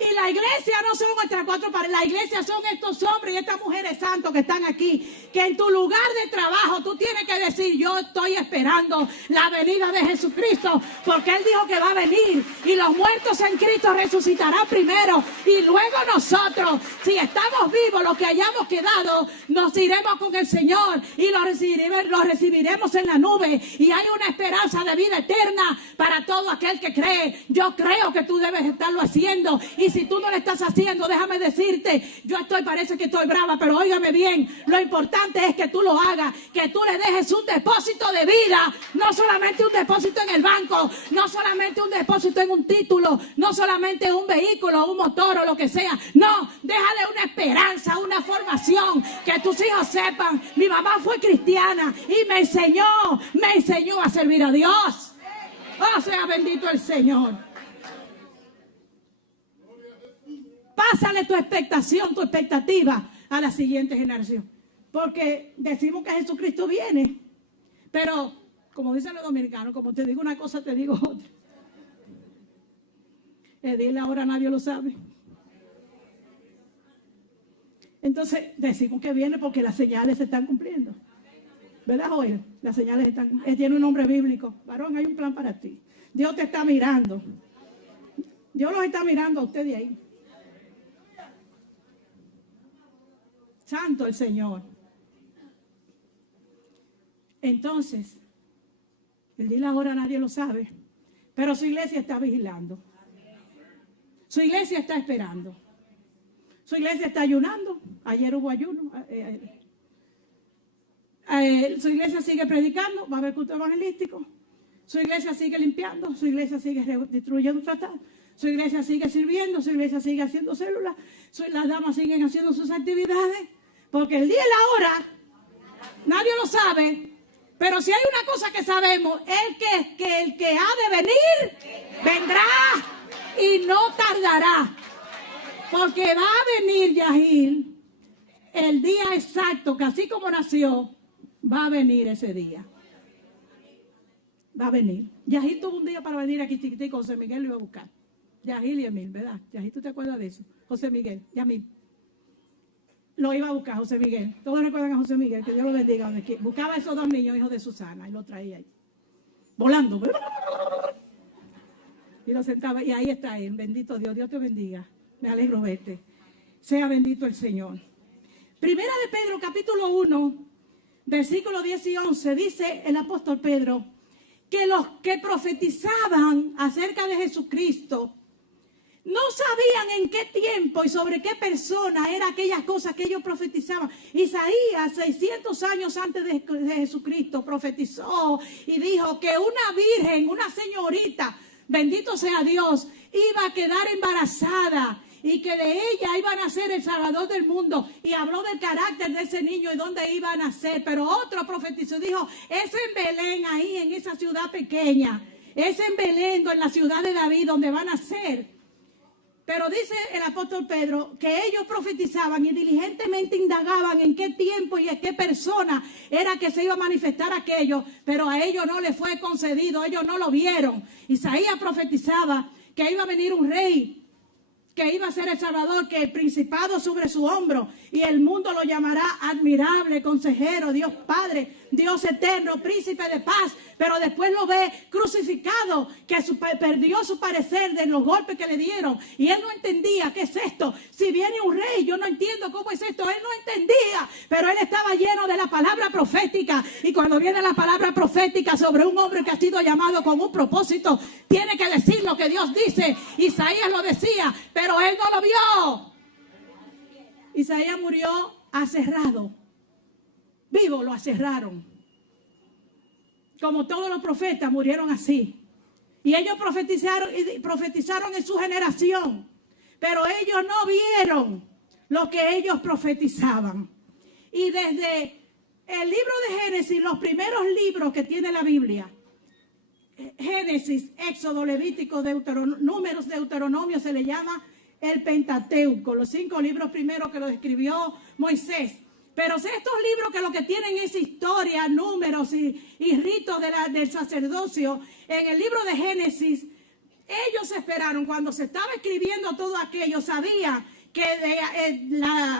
Y la iglesia no son nuestras cuatro paredes, la iglesia son estos hombres y estas mujeres santos que están aquí, que en tu lugar de trabajo tú tienes que decir: yo estoy esperando la venida de Jesucristo, porque Él dijo que va a venir, y los muertos en Cristo resucitarán primero, y luego nosotros, si estamos vivos, los que hayamos quedado, nos iremos con el Señor y lo recibiremos en la nube, y hay una esperanza de vida eterna para todo aquel que cree. Yo creo que tú debes estarlo haciendo, y si tú no lo estás haciendo, déjame decirte, parece que estoy brava, pero óigame bien, lo importante es que tú lo hagas, que tú le dejes un depósito de vida, no solamente un depósito en el banco, no solamente un depósito en un título, no solamente un vehículo, un motor o lo que sea, no, déjale una esperanza, una formación, que tus hijos sepan: mi mamá fue cristiana y me enseñó a servir a Dios. Oh, sea bendito el Señor. Pásale tu expectación, tu expectativa a la siguiente generación. Porque decimos que Jesucristo viene. Pero, como dicen los dominicanos, como te digo una cosa, te digo otra. Dile ahora, nadie lo sabe. Entonces, decimos que viene porque las señales se están cumpliendo. ¿Verdad, Joel? Las señales están cumpliendo. Él tiene un nombre bíblico. Varón, hay un plan para ti. Dios te está mirando. Dios los está mirando a usted de ahí. Santo el Señor. Entonces, el día y la hora nadie lo sabe, pero su iglesia está vigilando. Su iglesia está esperando. Su iglesia está ayunando. Ayer hubo ayuno. Su iglesia sigue predicando. Va a haber culto evangelístico. Su iglesia sigue limpiando. Su iglesia sigue destruyendo tratados. Su iglesia sigue sirviendo. Su iglesia sigue haciendo células. Las damas siguen haciendo sus actividades. Porque el día y la hora nadie lo sabe. Pero si hay una cosa que sabemos, es que el que ha de venir, vendrá y no tardará. Porque va a venir Yahil el día exacto, que así como nació, va a venir ese día. Va a venir. Yahil tuvo un día para venir aquí chiquitico, José Miguel lo iba a buscar. Yahil y Emil, ¿verdad? Yahil, ¿tú te acuerdas de eso? José Miguel, Yamil. Lo iba a buscar José Miguel. Todos recuerdan a José Miguel, que Dios lo bendiga. Buscaba a esos dos niños, hijos de Susana, y lo traía ahí. Volando. Y lo sentaba, y ahí está él. Bendito Dios, Dios te bendiga. Me alegro verte. Sea bendito el Señor. Primera de Pedro, capítulo 1, versículos 10 y 11, dice el apóstol Pedro, que los que profetizaban acerca de Jesucristo no sabían en qué tiempo y sobre qué persona eran aquellas cosas que ellos profetizaban. Isaías, 600 años antes de Jesucristo, profetizó y dijo que una virgen, una señorita, bendito sea Dios, iba a quedar embarazada y que de ella iba a nacer el Salvador del mundo. Y habló del carácter de ese niño y dónde iba a nacer. Pero otro profetizó y dijo, es en Belén, ahí en esa ciudad pequeña. Es en Belén, en la ciudad de David, donde va a nacer. Pero dice el apóstol Pedro que ellos profetizaban y diligentemente indagaban en qué tiempo y en qué persona era que se iba a manifestar aquello, pero a ellos no les fue concedido, ellos no lo vieron. Isaías profetizaba que iba a venir un rey que iba a ser el Salvador, que el principado sobre su hombro, y el mundo lo llamará admirable, consejero, Dios Padre, Dios eterno, príncipe de paz. Pero después lo ve crucificado, que perdió su parecer de los golpes que le dieron, y él no entendía qué es esto. Si viene un rey, yo no entiendo cómo es esto. Él no entendía, pero él estaba lleno de la palabra profética, y cuando viene la palabra profética sobre un hombre que ha sido llamado con un propósito, tiene que decir lo que Dios dice. Isaías lo decía, pero él no lo vio. Isaías murió aserrado, vivo lo aserraron, como todos los profetas murieron así. Y ellos profetizaron en su generación, pero ellos no vieron lo que ellos profetizaban. Y desde el libro de Génesis, los primeros libros que tiene la Biblia, Génesis, Éxodo, Levítico, Números, Deuteronomio, se le llama el Pentateuco, los 5 libros primeros que los escribió Moisés. Pero estos libros que lo que tienen es historia, números y ritos del sacerdocio, en el libro de Génesis, ellos esperaron, cuando se estaba escribiendo todo aquello, sabía que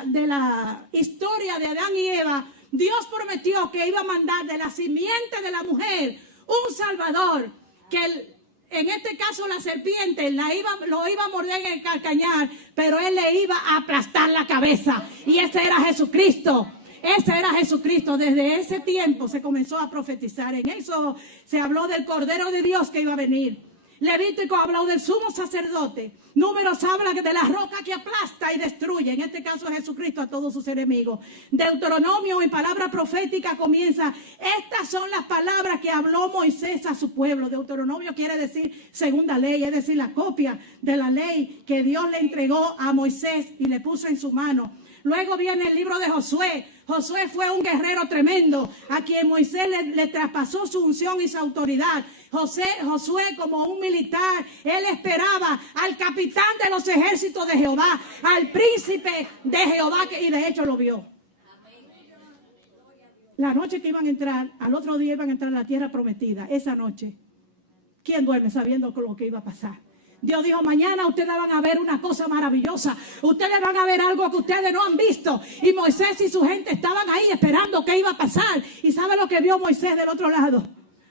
de la historia de Adán y Eva, Dios prometió que iba a mandar de la simiente de la mujer un Salvador, que en este caso la serpiente lo iba a morder en el calcañar, pero él le iba a aplastar la cabeza. Y ese era Jesucristo. Ese era Jesucristo. Desde ese tiempo se comenzó a profetizar. En Éxodo se habló del Cordero de Dios que iba a venir. Levítico habló del sumo sacerdote. Números habla de la roca que aplasta y destruye. En este caso Jesucristo a todos sus enemigos. Deuteronomio en palabra profética comienza. Estas son las palabras que habló Moisés a su pueblo. Deuteronomio quiere decir segunda ley, es decir, la copia de la ley que Dios le entregó a Moisés y le puso en su mano. Luego viene el libro de Josué. Josué fue un guerrero tremendo a quien Moisés le traspasó su unción y su autoridad. Josué como un militar, él esperaba al capitán de los ejércitos de Jehová, al príncipe de Jehová, y de hecho lo vio. La noche que iban a entrar, al otro día iban a entrar a la tierra prometida, esa noche. ¿Quién duerme sabiendo lo que iba a pasar? Dios dijo, mañana ustedes van a ver una cosa maravillosa. Ustedes van a ver algo que ustedes no han visto. Y Moisés y su gente estaban ahí esperando qué iba a pasar. ¿Y sabe lo que vio Moisés del otro lado?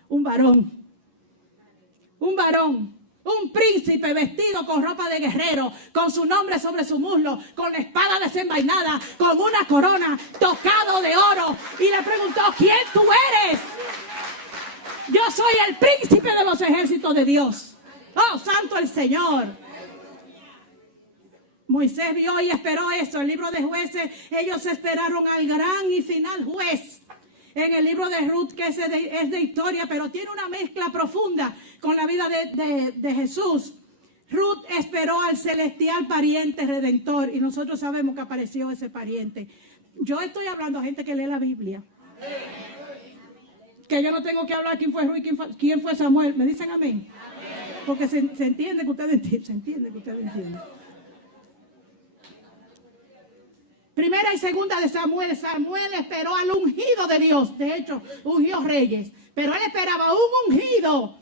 Un varón. Un varón. Un príncipe vestido con ropa de guerrero, con su nombre sobre su muslo, con la espada desenvainada, con una corona, tocado de oro. Y le preguntó, ¿quién tú eres? Yo soy el príncipe de los ejércitos de Dios. ¡Oh, santo el Señor! Moisés vio y esperó eso. El libro de Jueces, ellos esperaron al gran y final juez. En el libro de Ruth, que es de historia, pero tiene una mezcla profunda con la vida de Jesús. Ruth esperó al celestial pariente redentor, y nosotros sabemos que apareció ese pariente. Yo estoy hablando a gente que lee la Biblia. Que yo no tengo que hablar quién fue Ruth y quién fue Samuel. ¿Me dicen amén? Porque se entiende que ustedes entienden. Primera y segunda de Samuel. Samuel esperó al ungido de Dios. De hecho, ungió reyes. Pero él esperaba un ungido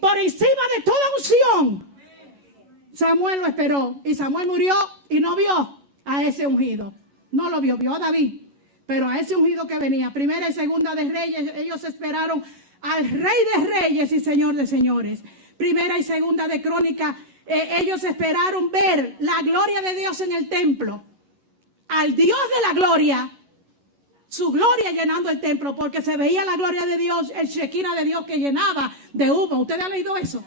por encima de toda unción. Samuel lo esperó. Y Samuel murió y no vio a ese ungido. No lo vio, vio a David. Pero a ese ungido que venía. Primera y segunda de Reyes, ellos esperaron al Rey de Reyes y Señor de Señores. Primera y segunda de Crónica, ellos esperaron ver la gloria de Dios en el templo. Al Dios de la gloria, su gloria llenando el templo, porque se veía la gloria de Dios, el Shekinah de Dios que llenaba de humo. ¿Ustedes han leído eso?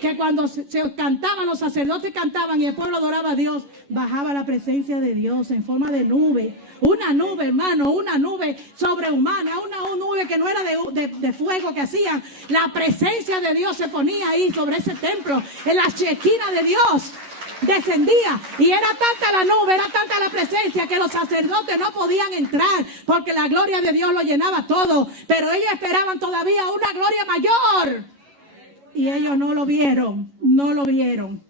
Que cuando se cantaban, los sacerdotes cantaban y el pueblo adoraba a Dios, bajaba la presencia de Dios en forma de nube. Una nube, hermano, una nube sobrehumana, una nube que no era de fuego que hacían. La presencia de Dios se ponía ahí sobre ese templo, en la Shekinah de Dios descendía, y era tanta la nube, era tanta la presencia que los sacerdotes no podían entrar porque la gloria de Dios lo llenaba todo. Pero ellos esperaban todavía una gloria mayor. Y ellos no lo vieron, no lo vieron.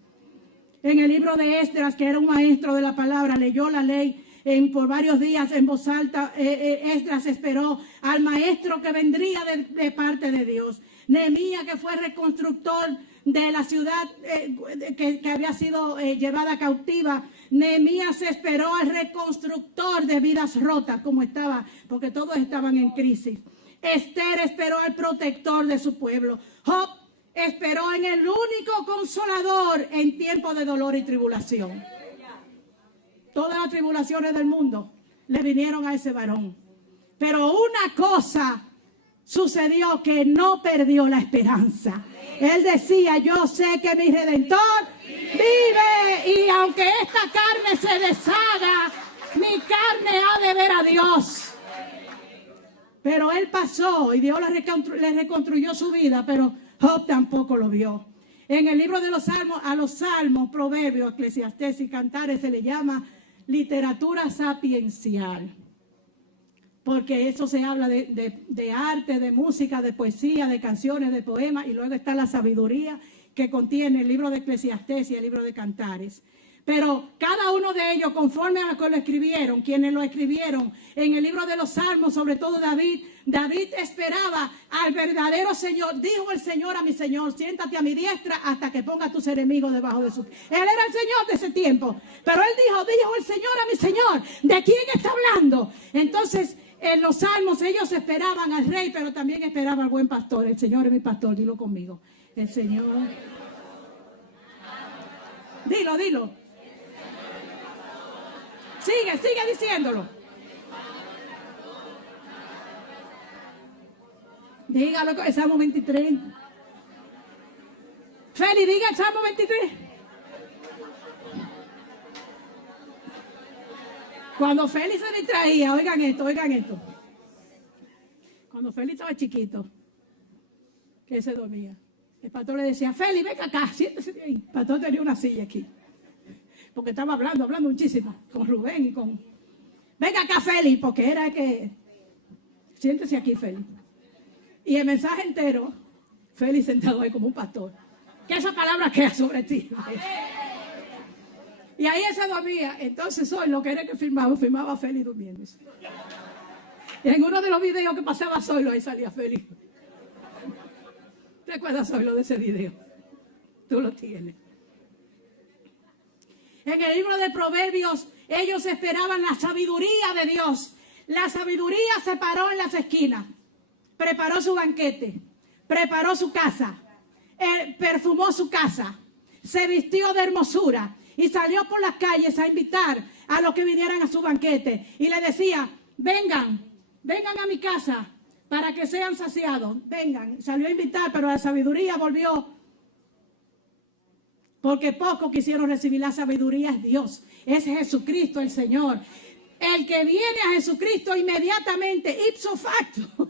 En el libro de Esdras, que era un maestro de la palabra, leyó la ley por varios días en voz alta. Esdras esperó al maestro que vendría de parte de Dios. Nehemías, que fue reconstructor de la ciudad que había sido llevada cautiva, Nehemías esperó al reconstructor de vidas rotas, como estaba, porque todos estaban en crisis. Esther esperó al protector de su pueblo. Job esperó en el único consolador en tiempos de dolor y tribulación. Todas las tribulaciones del mundo le vinieron a ese varón. Pero una cosa sucedió, que no perdió la esperanza. Él decía: yo sé que mi Redentor vive, y aunque esta carne se deshaga, mi carne ha de ver a Dios. Pero él pasó y Dios le reconstruyó su vida, pero Job tampoco lo vio. En el libro de los Salmos, a los Salmos, Proverbios, Eclesiastés y Cantares se le llama literatura sapiencial, porque eso se habla de arte, de música, de poesía, de canciones, de poemas, y luego está la sabiduría que contiene el libro de Eclesiastés y el libro de Cantares. Pero cada uno de ellos, conforme a lo que lo escribieron, quienes lo escribieron, en el libro de los Salmos, sobre todo David esperaba al verdadero Señor. Dijo el Señor a mi Señor: siéntate a mi diestra hasta que ponga a tus enemigos debajo de su... Él era el Señor de ese tiempo, pero él dijo el Señor a mi Señor. ¿De quién está hablando? Entonces, en los Salmos ellos esperaban al rey, pero también esperaban al buen pastor. El Señor es mi pastor, dilo conmigo. El Señor... Dilo. Sigue diciéndolo. Dígalo con el Salmo 23. Feli, diga el Salmo 23. Cuando Feli se distraía, oigan esto. Cuando Feli estaba chiquito, que se dormía, el pastor le decía: Feli, venga acá, siéntese ahí. El pastor tenía una silla aquí, porque estaba hablando muchísimo con Rubén y con... Venga acá, Feli, porque era que... Siéntese aquí, Feli. Y el mensaje entero, Feli sentado ahí como un pastor. Que esa palabra queda sobre ti. Y ahí se dormía. Entonces hoy lo que era que filmaba a Feli durmiendo. Y en uno de los videos que pasaba Zoilo, ahí salía Feli. ¿Te acuerdas, Zoilo, de ese video? Tú lo tienes. En el libro de Proverbios, ellos esperaban la sabiduría de Dios. La sabiduría se paró en las esquinas, preparó su banquete, preparó su casa, perfumó su casa, se vistió de hermosura y salió por las calles a invitar a los que vinieran a su banquete. Y le decía: vengan a mi casa para que sean saciados. Vengan. Salió a invitar, pero la sabiduría volvió. Porque pocos quisieron recibir la sabiduría. Es Dios, es Jesucristo el Señor. El que viene a Jesucristo, inmediatamente, ipso facto,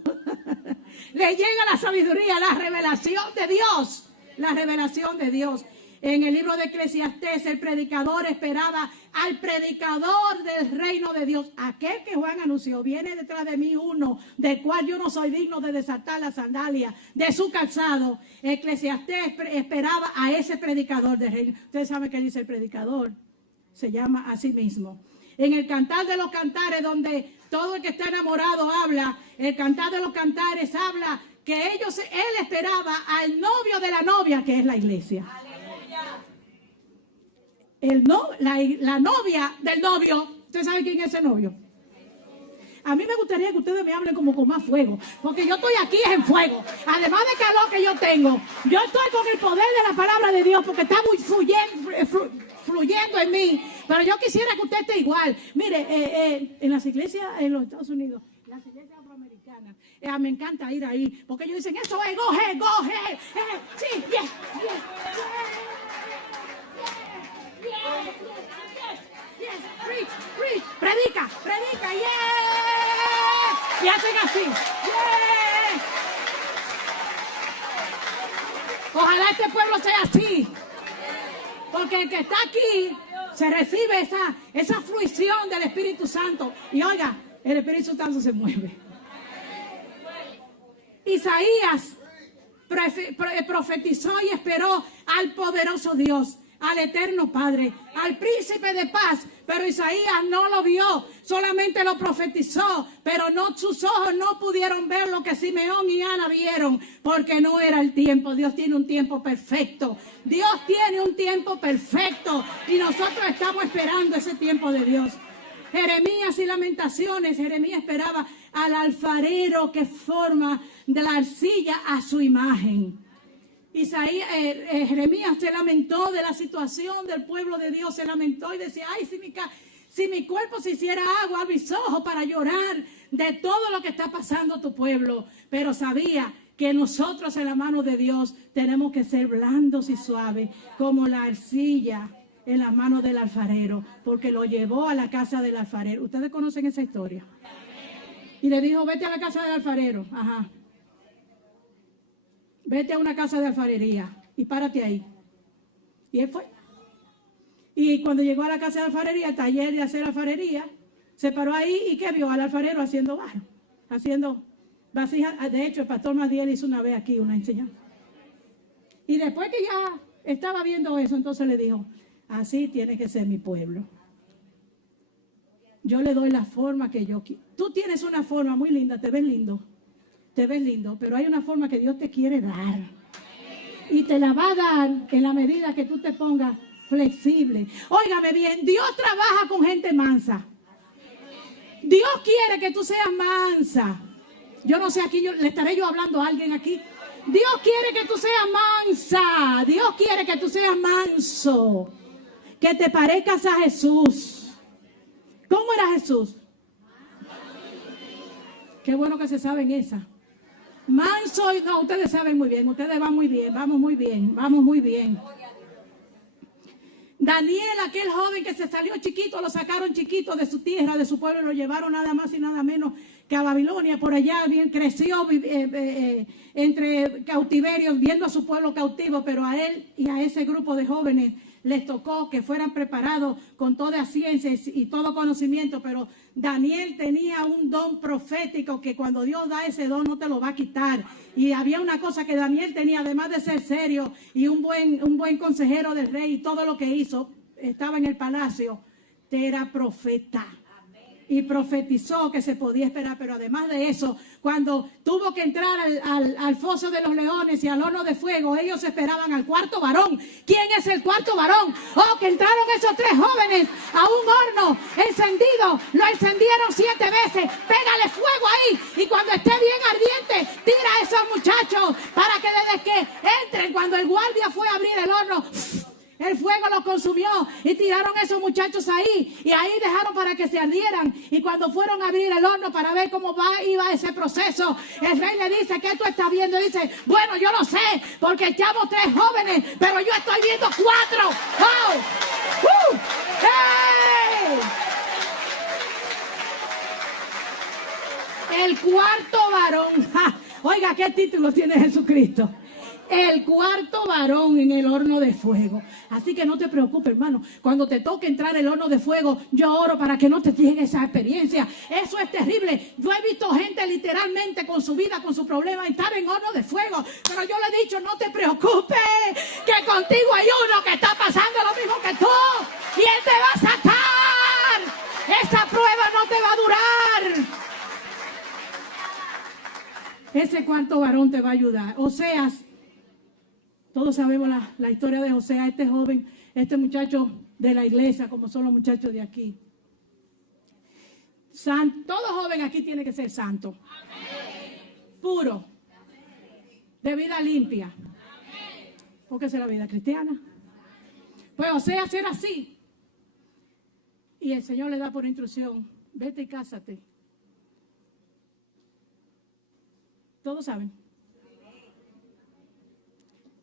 le llega la sabiduría, la revelación de Dios. La revelación de Dios. En el libro de Eclesiastés, el predicador esperaba al predicador del reino de Dios. Aquel que Juan anunció: viene detrás de mí uno, del cual yo no soy digno de desatar la sandalia de su calzado. Eclesiastés esperaba a ese predicador del reino. Ustedes saben qué dice el predicador. Se llama a sí mismo. En el Cantar de los Cantares, donde todo el que está enamorado habla, el Cantar de los Cantares habla que él esperaba al novio de la novia, que es la iglesia. La novia del novio. ¿Usted sabe quién es ese novio? A mí me gustaría que ustedes me hablen como con más fuego, porque yo estoy aquí en fuego. Además de calor que yo tengo, yo estoy con el poder de la palabra de Dios, porque está muy fluyendo en mí. Pero yo quisiera que usted esté igual. Mire, en las iglesias en los Estados Unidos, las iglesias afroamericanas, me encanta ir ahí, porque ellos dicen: eso es go ahead, sí, yes. Preach, predica, y hacen así, Ojalá este pueblo sea así, porque el que está aquí se recibe esa fruición del Espíritu Santo. Y oiga, el Espíritu Santo se mueve. Isaías profetizó y esperó al poderoso Dios. al eterno Padre, al príncipe de paz. Pero Isaías no lo vio, solamente lo profetizó, pero no, sus ojos no pudieron ver lo que Simeón y Ana vieron, porque no era el tiempo. Dios tiene un tiempo perfecto. Dios tiene un tiempo perfecto y nosotros estamos esperando ese tiempo de Dios. Jeremías y Lamentaciones, Jeremías esperaba al alfarero que forma de la arcilla a su imagen. Jeremías se lamentó de la situación del pueblo de Dios, se lamentó y decía, ay, si mi cuerpo se hiciera agua a mis ojos para llorar de todo lo que está pasando tu pueblo. Pero sabía que nosotros en la mano de Dios tenemos que ser blandos y suaves como la arcilla en las manos del alfarero, porque lo llevó a la casa del alfarero. Ustedes conocen esa historia. Y le dijo, vete a la casa del alfarero. Ajá. Vete a una casa de alfarería y párate ahí. Y él fue. Y cuando llegó a la casa de alfarería, el taller de hacer alfarería, se paró ahí y ¿qué vio? Al alfarero haciendo barro, haciendo vasijas. De hecho, el pastor Madiel hizo una vez aquí una enseñanza. Y después que ya estaba viendo eso, entonces le dijo, así tiene que ser mi pueblo. Yo le doy la forma que yo quiero. Tú tienes una forma muy linda, te ves lindo. Te ves lindo, pero hay una forma que Dios te quiere dar. Y te la va a dar en la medida que tú te pongas flexible. Óigame bien, Dios trabaja con gente mansa. Dios quiere que tú seas mansa. Yo no sé, aquí le estaré yo hablando a alguien aquí. Dios quiere que tú seas mansa. Dios quiere que tú seas manso. Que te parezcas a Jesús. ¿Cómo era Jesús? Qué bueno que se saben esa. Manso, no, ustedes saben muy bien, ustedes van muy bien, vamos muy bien, vamos muy bien. Daniel, aquel joven que se salió chiquito, lo sacaron chiquito de su tierra, de su pueblo, y lo llevaron nada más y nada menos que a Babilonia. Por allá bien creció entre cautiverios, viendo a su pueblo cautivo, pero a él y a ese grupo de jóvenes les tocó que fueran preparados con toda ciencia y todo conocimiento. Pero Daniel tenía un don profético que cuando Dios da ese don no te lo va a quitar. Y había una cosa que Daniel tenía, además de ser serio y un buen consejero del rey, y todo lo que hizo, estaba en el palacio, era profeta. Y profetizó que se podía esperar. Pero además de eso, cuando tuvo que entrar al foso de los leones y al horno de fuego, ellos esperaban al cuarto varón. ¿Quién es el cuarto varón? Oh, que entraron esos tres jóvenes a un horno encendido, lo encendieron 7 veces, pégale fuego ahí, y cuando esté bien ardiente, tira a esos muchachos para que desde que entren, cuando el guardia fue a abrir el horno, el fuego los consumió, y tiraron esos muchachos ahí, y ahí dejaron para que se ardieran. Y cuando fueron a abrir el horno para ver cómo iba ese proceso, el rey le dice, ¿qué tú estás viendo? Y dice, bueno, yo no sé, porque echamos 3 jóvenes, pero yo estoy viendo 4. ¡Oh! ¡Hey! El cuarto varón. ¡Ja! Oiga, ¿qué título tiene Jesucristo? El cuarto varón en el horno de fuego. Así que no te preocupes, hermano. Cuando te toque entrar el horno de fuego, yo oro para que no te llegue esa experiencia. Eso es terrible. Yo he visto gente literalmente con su vida, con su problema, estar en horno de fuego. Pero yo le he dicho, no te preocupes, que contigo hay uno que está pasando lo mismo que tú. Y él te va a sacar. Esa prueba no te va a durar. Ese cuarto varón te va a ayudar. Oseas. Todos sabemos la historia de José, este joven, este muchacho de la iglesia, como son los muchachos de aquí. Todo joven aquí tiene que ser santo. Puro. De vida limpia. Porque esa es la vida cristiana. Pues José hacer así. Y el Señor le da por instrucción, vete y cásate. Todos saben.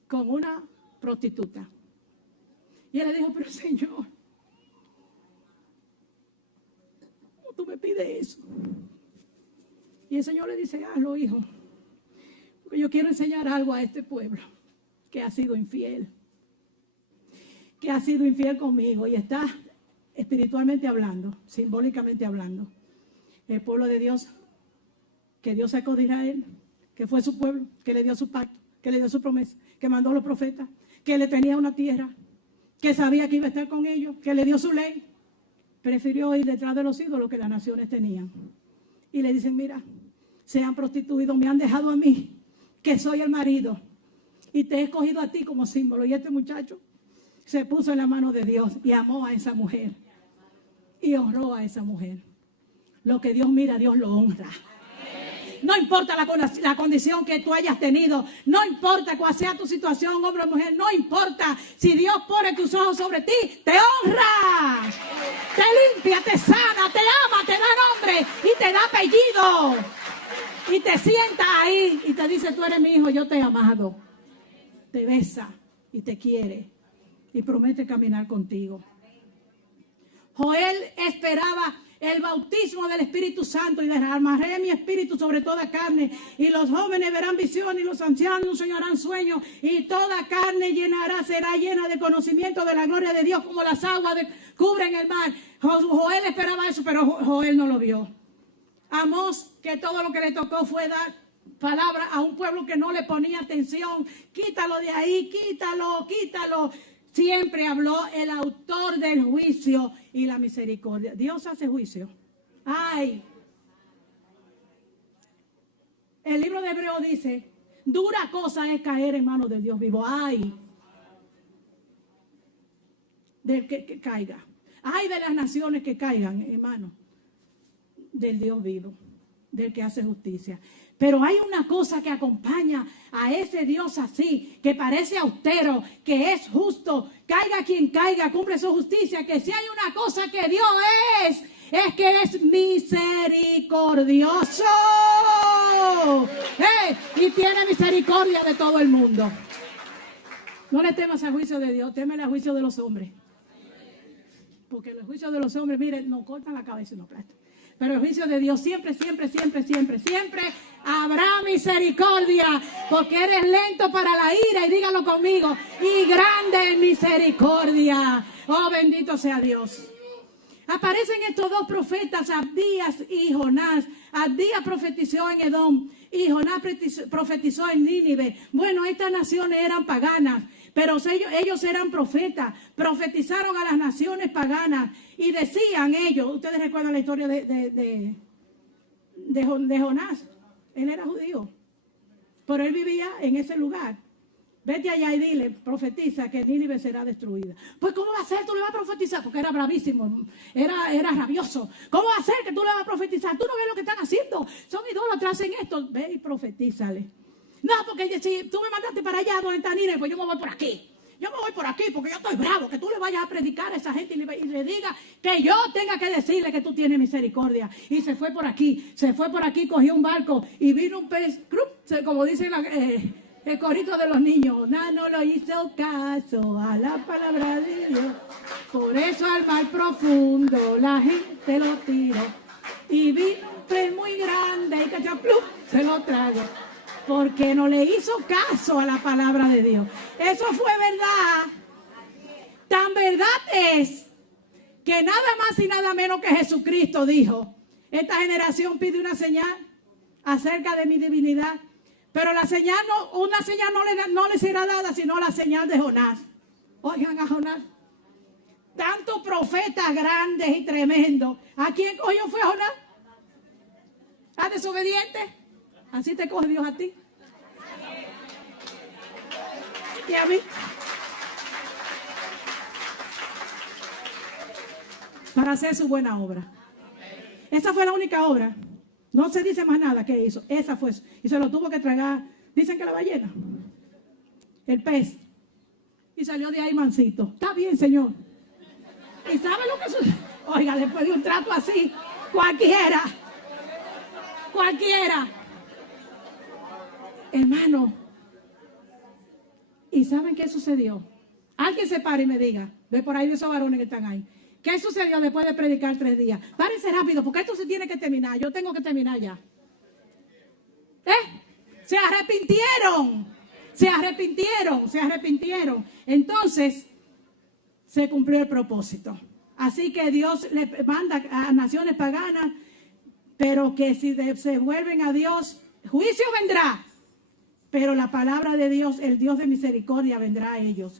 Con una prostituta. Y él le dijo, pero Señor, ¿cómo tú me pides eso? Y el Señor le dice, hazlo, hijo, porque yo quiero enseñar algo a este pueblo que ha sido infiel, conmigo, y está espiritualmente hablando, simbólicamente hablando. El pueblo de Dios, que Dios sacó de Israel, que fue su pueblo, que le dio su pacto, que le dio su promesa, que mandó a los profetas, que le tenía una tierra, que sabía que iba a estar con ellos, que le dio su ley, prefirió ir detrás de los ídolos que las naciones tenían. Y le dicen, mira, se han prostituido, me han dejado a mí, que soy el marido, y te he escogido a ti como símbolo. Y este muchacho se puso en la mano de Dios y amó a esa mujer y honró a esa mujer. Lo que Dios mira, Dios lo honra. No importa la condición que tú hayas tenido, no importa cuál sea tu situación, hombre o mujer, no importa. Si Dios pone tus ojos sobre ti, te honra, te limpia, te sana, te ama, te da nombre y te da apellido. Y te sienta ahí y te dice, tú eres mi hijo, yo te he amado. Te besa y te quiere y promete caminar contigo. Joel esperaba el bautismo del Espíritu Santo, y derramaré mi espíritu sobre toda carne, y los jóvenes verán visión, y los ancianos soñarán sueños, y toda carne será llena de conocimiento de la gloria de Dios, como las aguas cubren el mar. Joel esperaba eso, pero Joel no lo vio. Amós, que todo lo que le tocó fue dar palabra a un pueblo que no le ponía atención. Quítalo de ahí, quítalo, quítalo. Siempre habló el autor del juicio y la misericordia. Dios hace juicio. Ay. El libro de Hebreo dice, dura cosa es caer en manos del Dios vivo. Ay. Del que caiga. Ay de las naciones que caigan en manos del Dios vivo, del que hace justicia. Pero hay una cosa que acompaña a ese Dios así, que parece austero, que es justo, caiga quien caiga, cumple su justicia, que si hay una cosa que Dios es que es misericordioso. Y tiene misericordia de todo el mundo. No le temas al juicio de Dios, teme al juicio de los hombres. Porque el juicio de los hombres, miren, nos cortan la cabeza y nos aplastan. Pero el juicio de Dios siempre, siempre, siempre, siempre, siempre habrá misericordia, porque eres lento para la ira, y dígalo conmigo, y grande en misericordia. Oh, bendito sea Dios. Aparecen estos dos profetas, Abdías y Jonás. Abdías profetizó en Edom y Jonás profetizó en Nínive. Bueno, estas naciones eran paganas, pero ellos eran profetas, profetizaron a las naciones paganas y decían ellos, ustedes recuerdan la historia de Jonás, él era judío, pero él vivía en ese lugar. Vete allá y dile, profetiza que Nínive será destruida. Pues ¿cómo va a ser? Tú le vas a profetizar, porque era bravísimo, era rabioso. ¿Cómo va a ser que tú le vas a profetizar? Tú no ves lo que están haciendo, son idólatras en esto. Ve y profetízale. No, porque si tú me mandaste para allá donde está Nínive, pues yo me voy por aquí. Yo me voy por aquí porque yo estoy bravo. Que tú le vayas a predicar a esa gente y le diga que yo tenga que decirle que tú tienes misericordia. Y se fue por aquí, cogió un barco y vino un pez, como dicen el corito de los niños. No lo hizo caso a la palabra de Dios. Por eso al mar profundo la gente lo tiró. Y vino un pez muy grande y cachaplup, se lo tragó. Porque no le hizo caso a la palabra de Dios. Eso fue verdad. Tan verdad es que nada más y nada menos que Jesucristo dijo: esta generación pide una señal acerca de mi divinidad, pero la señal una señal no le será dada, sino la señal de Jonás. Oigan a Jonás. Tantos profetas grandes y tremendos. ¿A quién cogió fue Jonás? ¿A desobediente? Así te coge Dios a ti. Y a mí. Para hacer su buena obra. Esa fue la única obra. No se dice más nada que hizo. Esa fue. Y se lo tuvo que tragar. Dicen que la ballena. El pez. Y salió de ahí mansito. Está bien, Señor. ¿Y sabe lo que sucede? Oiga, después de un trato así, cualquiera. Hermano, ¿y saben qué sucedió? Alguien se para y me diga, ve por ahí de esos varones que están ahí. ¿Qué sucedió después de predicar 3 días? Párense rápido, porque esto se tiene que terminar. Yo tengo que terminar ya. Se arrepintieron. Entonces, se cumplió el propósito. Así que Dios le manda a naciones paganas, pero que si se vuelven a Dios, juicio vendrá. pero la palabra de Dios, el Dios de misericordia, vendrá a ellos.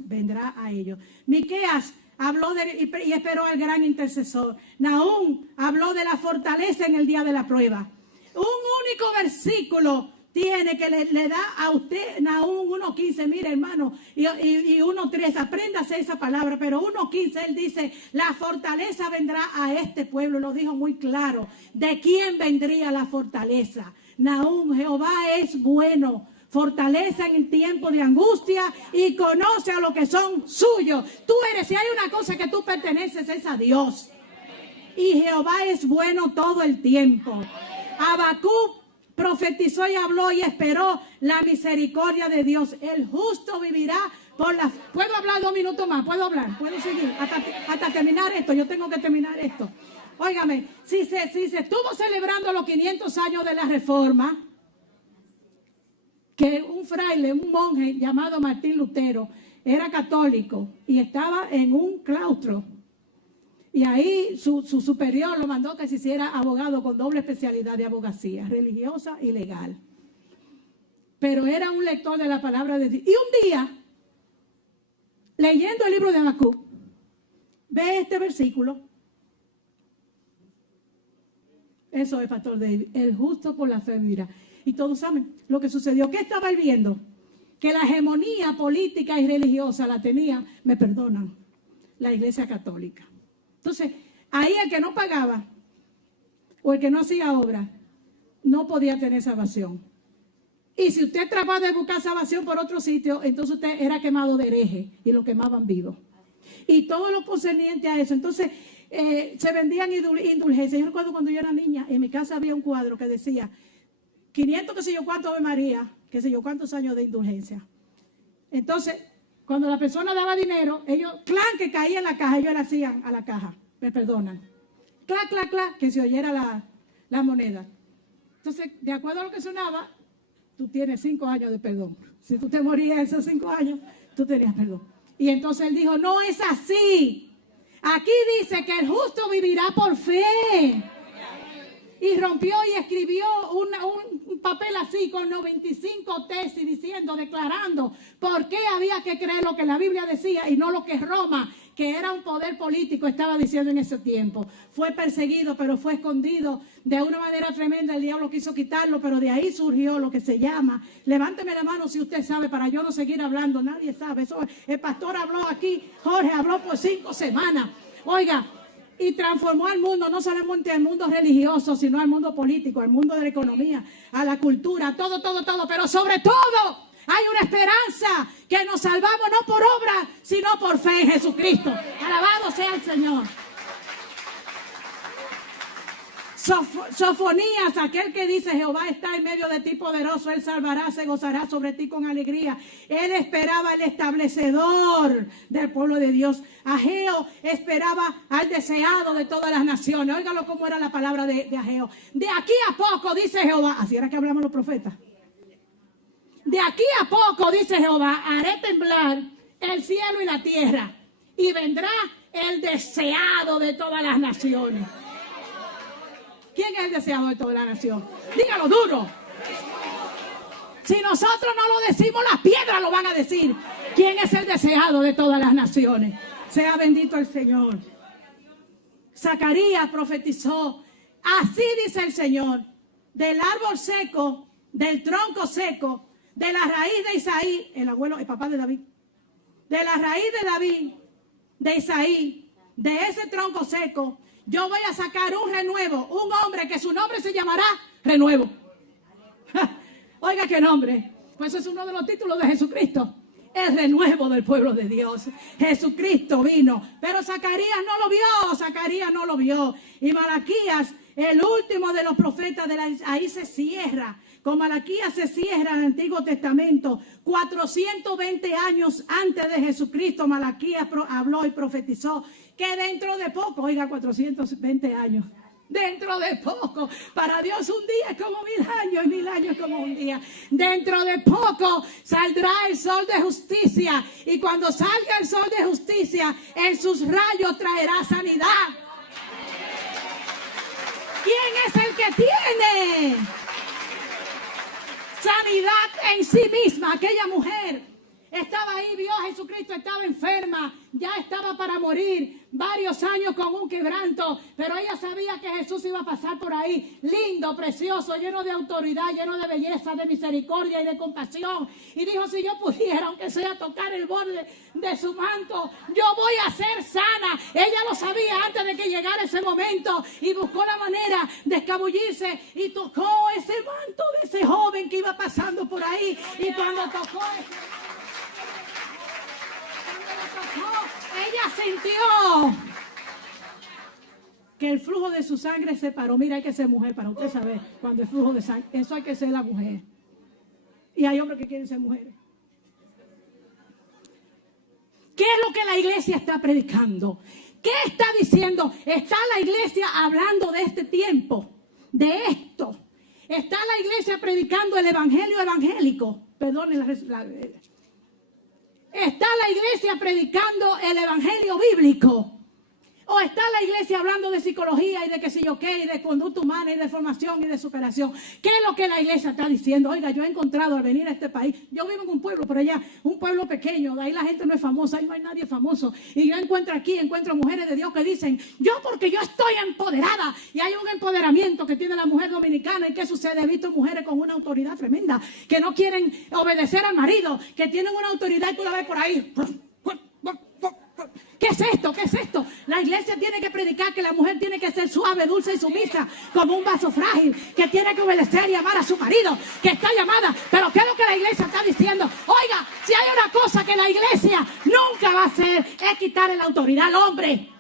Miqueas habló y esperó al gran intercesor. Nahum habló de la fortaleza en el día de la prueba. Un único versículo tiene que le da a usted, Nahum 1:15, mire hermano, y 1:3, apréndase esa palabra, pero 1:15 él dice, la fortaleza vendrá a este pueblo, lo dijo muy claro. ¿De quién vendría la fortaleza? Nahum, Jehová es bueno, fortaleza en el tiempo de angustia y conoce a los que son suyos. Tú eres, si hay una cosa que tú perteneces es a Dios. Y Jehová es bueno todo el tiempo. Habacuc profetizó y habló y esperó la misericordia de Dios. El justo vivirá por la... ¿Puedo hablar 2 minutos más? ¿Puedo hablar? ¿Puedo seguir? Hasta terminar esto. Yo tengo que terminar esto. Óigame, si se estuvo celebrando los 500 años de la Reforma, que un fraile, un monje llamado Martín Lutero, era católico y estaba en un claustro. Y ahí su superior lo mandó que se hiciera abogado con doble especialidad de abogacía, religiosa y legal. Pero era un lector de la palabra de Dios. Y un día, leyendo el libro de Habacuc, ve este versículo. Eso es, Pastor David. El justo por la fe vivirá. Y todos saben lo que sucedió. ¿Qué estaba él viendo? Que la hegemonía política y religiosa la tenía, me perdonan, la Iglesia Católica. Entonces, ahí el que no pagaba o el que no hacía obra no podía tener salvación. Y si usted trataba de buscar salvación por otro sitio, entonces usted era quemado de hereje y lo quemaban vivo. Y todo lo concerniente a eso. Entonces, se vendían indulgencias. Yo recuerdo cuando yo era niña, en mi casa había un cuadro que decía 500 qué sé yo cuánto de María, qué sé yo cuántos años de indulgencia. Entonces, cuando la persona daba dinero, ellos, clan, que caía en la caja, ellos le hacían a la caja, me perdonan. Clac, clac, clac, que se oyera la moneda. Entonces, de acuerdo a lo que sonaba, tú tienes 5 años de perdón. Si tú te morías esos 5 años, tú tenías perdón. Y entonces él dijo, no es así. Aquí dice que el justo vivirá por fe. Y rompió y escribió un papel así con 95 tesis diciendo, declarando por qué había que creer lo que la Biblia decía y no lo que Roma, que era un poder político, estaba diciendo en ese tiempo. Fue perseguido, pero fue escondido de una manera tremenda. El diablo quiso quitarlo, pero de ahí surgió lo que se llama, levánteme la mano si usted sabe, para yo no seguir hablando, nadie sabe. Eso, el pastor habló aquí, Jorge habló por 5 semanas. Oiga, y transformó al mundo, no solamente al mundo religioso, sino al mundo político, al mundo de la economía, a la cultura, todo, pero sobre todo hay una esperanza, que nos salvamos no por obra, sino por fe en Jesucristo. Alabado sea el Señor. Sofonías, aquel que dice, Jehová está en medio de ti poderoso, Él salvará, se gozará sobre ti con alegría. Él esperaba al establecedor del pueblo de Dios. Ageo esperaba al deseado de todas las naciones. Óigalo cómo era la palabra de Ageo. De aquí a poco, dice Jehová, así era que hablamos los profetas. De aquí a poco, dice Jehová, haré temblar el cielo y la tierra, y vendrá el deseado de todas las naciones. ¿Quién es el deseado de toda la nación? Dígalo duro. Si nosotros no lo decimos, las piedras lo van a decir. ¿Quién es el deseado de todas las naciones? Sea bendito el Señor. Zacarías profetizó, así dice el Señor, del árbol seco, del tronco seco, de la raíz de Isaí, el papá de David, de la raíz de David, de Isaí, de ese tronco seco, yo voy a sacar un renuevo, un hombre que su nombre se llamará Renuevo. Oiga qué nombre. Pues ese es uno de los títulos de Jesucristo. El renuevo del pueblo de Dios. Jesucristo vino. Pero Zacarías no lo vio. Y Malaquías, el último de los profetas, ahí se cierra. Con Malaquías se cierra el Antiguo Testamento. 420 años antes de Jesucristo, Malaquías habló y profetizó que dentro de poco, oiga, 420 años, dentro de poco, para Dios un día es como 1000 años y 1000 años es como un día. Dentro de poco saldrá el sol de justicia, y cuando salga el sol de justicia, en sus rayos traerá sanidad. ¿Quién es el que tiene? sanidad en sí misma. Aquella mujer estaba ahí, vio a Jesucristo, estaba enferma, ya estaba para morir, varios años con un quebranto, pero ella sabía que Jesús iba a pasar por ahí, lindo, precioso, lleno de autoridad, lleno de belleza, de misericordia y de compasión. Y dijo, si yo pudiera, aunque sea tocar el borde de su manto, yo voy a ser sana. Ella lo sabía antes de que llegara ese momento y buscó la manera de escabullirse y tocó ese manto de ese joven que iba pasando por ahí. Y cuando tocó ella sintió que el flujo de su sangre se paró. Mira, hay que ser mujer para usted saber cuando el flujo de sangre, eso hay que ser la mujer. Y hay hombres que quieren ser mujeres. ¿Qué es lo que la iglesia está predicando? ¿Qué está diciendo? Está la iglesia hablando de este tiempo, de esto. Está la iglesia predicando el evangelio evangélico. Perdonen ¿está la iglesia predicando el evangelio bíblico? ¿O está la iglesia hablando de psicología y de qué sé yo qué, y de conducta humana y de formación y de superación? ¿Qué es lo que la iglesia está diciendo? Oiga, yo he encontrado al venir a este país, yo vivo en un pueblo por allá, un pueblo pequeño, de ahí la gente no es famosa, ahí no hay nadie famoso. Y yo encuentro mujeres de Dios que dicen, yo porque yo estoy empoderada. Y hay un empoderamiento que tiene la mujer dominicana. ¿Y qué sucede? He visto mujeres con una autoridad tremenda, que no quieren obedecer al marido, que tienen una autoridad y tú la ves por ahí. ¿Qué es esto? ¿Qué es esto? La iglesia tiene que predicar que la mujer tiene que ser suave, dulce y sumisa, como un vaso frágil, que tiene que obedecer y amar a su marido, que está llamada. Pero ¿qué es lo que la iglesia está diciendo? Oiga, si hay una cosa que la iglesia nunca va a hacer, es quitarle la autoridad al hombre.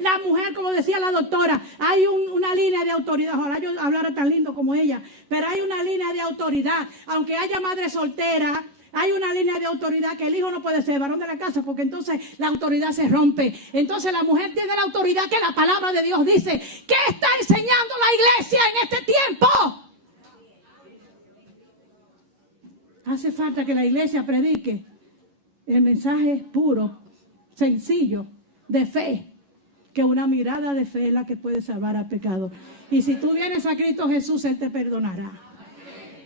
La mujer, como decía la doctora, hay una línea de autoridad. Ojalá yo hablara tan lindo como ella, pero hay una línea de autoridad. Aunque haya madre soltera, hay una línea de autoridad que el hijo no puede ser varón de la casa, porque entonces la autoridad se rompe. Entonces la mujer tiene la autoridad que la palabra de Dios dice. ¿Qué está enseñando la iglesia en este tiempo? Hace falta que la iglesia predique el mensaje puro, sencillo, de fe. Que una mirada de fe es la que puede salvar al pecado. Y si tú vienes a Cristo Jesús, Él te perdonará.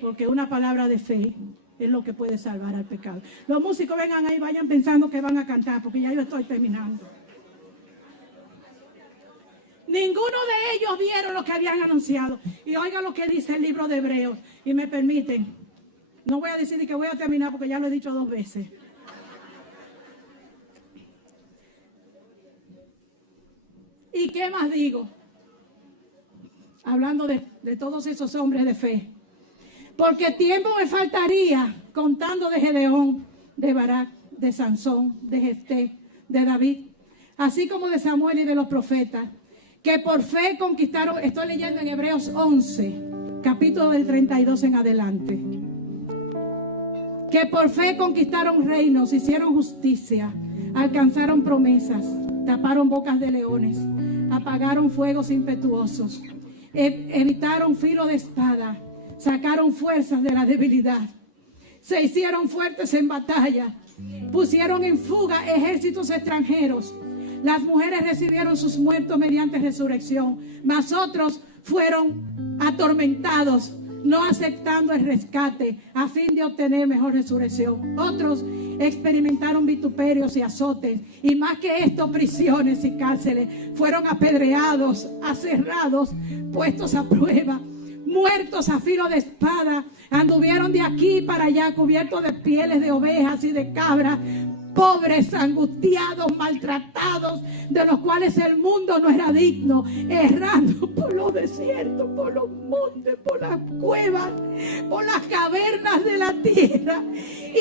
Porque una palabra de fe es lo que puede salvar al pecado. Los músicos vengan ahí, vayan pensando que van a cantar, porque ya yo estoy terminando. Ninguno de ellos vieron lo que habían anunciado. Y oigan lo que dice el libro de Hebreos. Y me permiten, no voy a decir que voy a terminar porque ya lo he dicho 2 veces. ¿Y qué más digo? Hablando de todos esos hombres de fe. Porque tiempo me faltaría contando de Gedeón, de Barak, de Sansón, de Jefté, de David, así como de Samuel y de los profetas, que por fe conquistaron. Estoy leyendo en Hebreos 11, capítulo del 32 en adelante. Que por fe conquistaron reinos, hicieron justicia, alcanzaron promesas, taparon bocas de leones, apagaron fuegos impetuosos, evitaron filo de espada, sacaron fuerzas de la debilidad, se hicieron fuertes en batalla, pusieron en fuga ejércitos extranjeros. Las mujeres recibieron sus muertos mediante resurrección, mas otros fueron atormentados, no aceptando el rescate a fin de obtener mejor resurrección. Otros experimentaron vituperios y azotes, y más que esto, prisiones y cárceles. Fueron apedreados, aserrados, puestos a prueba, muertos a filo de espada. Anduvieron de aquí para allá cubiertos de pieles de ovejas y de cabras, pobres, angustiados, maltratados, de los cuales el mundo no era digno, errando por los desiertos, por los montes, por las cuevas, por las cavernas de la tierra.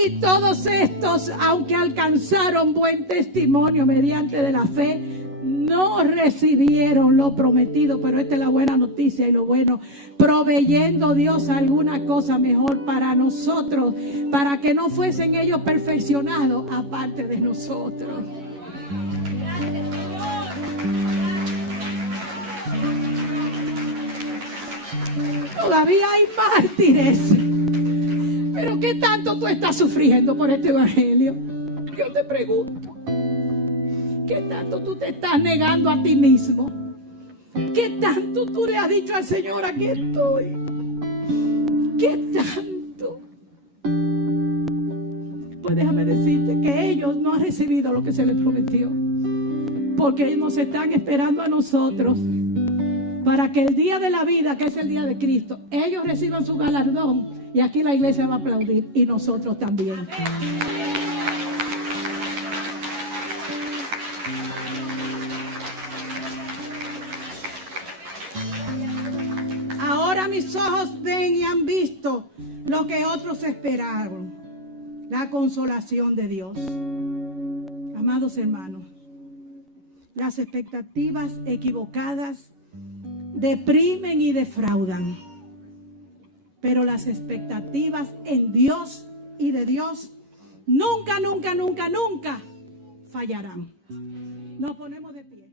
Y todos estos, aunque alcanzaron buen testimonio mediante de la fe, no recibieron lo prometido. Pero esta es la buena noticia y lo bueno: proveyendo Dios alguna cosa mejor para nosotros, para que no fuesen ellos perfeccionados aparte de nosotros. Todavía hay mártires. Pero ¿qué tanto tú estás sufriendo por este evangelio? Yo te pregunto. ¿Qué tanto tú te estás negando a ti mismo? ¿Qué tanto tú le has dicho al Señor: aquí estoy? ¿Qué tanto? Pues déjame decirte que ellos no han recibido lo que se les prometió, porque ellos nos están esperando a nosotros para que el día de la vida, que es el día de Cristo, ellos reciban su galardón, y aquí la iglesia va a aplaudir y nosotros también. Ahora mis ojos ven y han visto lo que otros esperaron, la consolación de Dios. Amados hermanos, las expectativas equivocadas deprimen y defraudan, pero las expectativas en Dios y de Dios nunca, nunca, nunca, nunca fallarán. Nos ponemos de pie.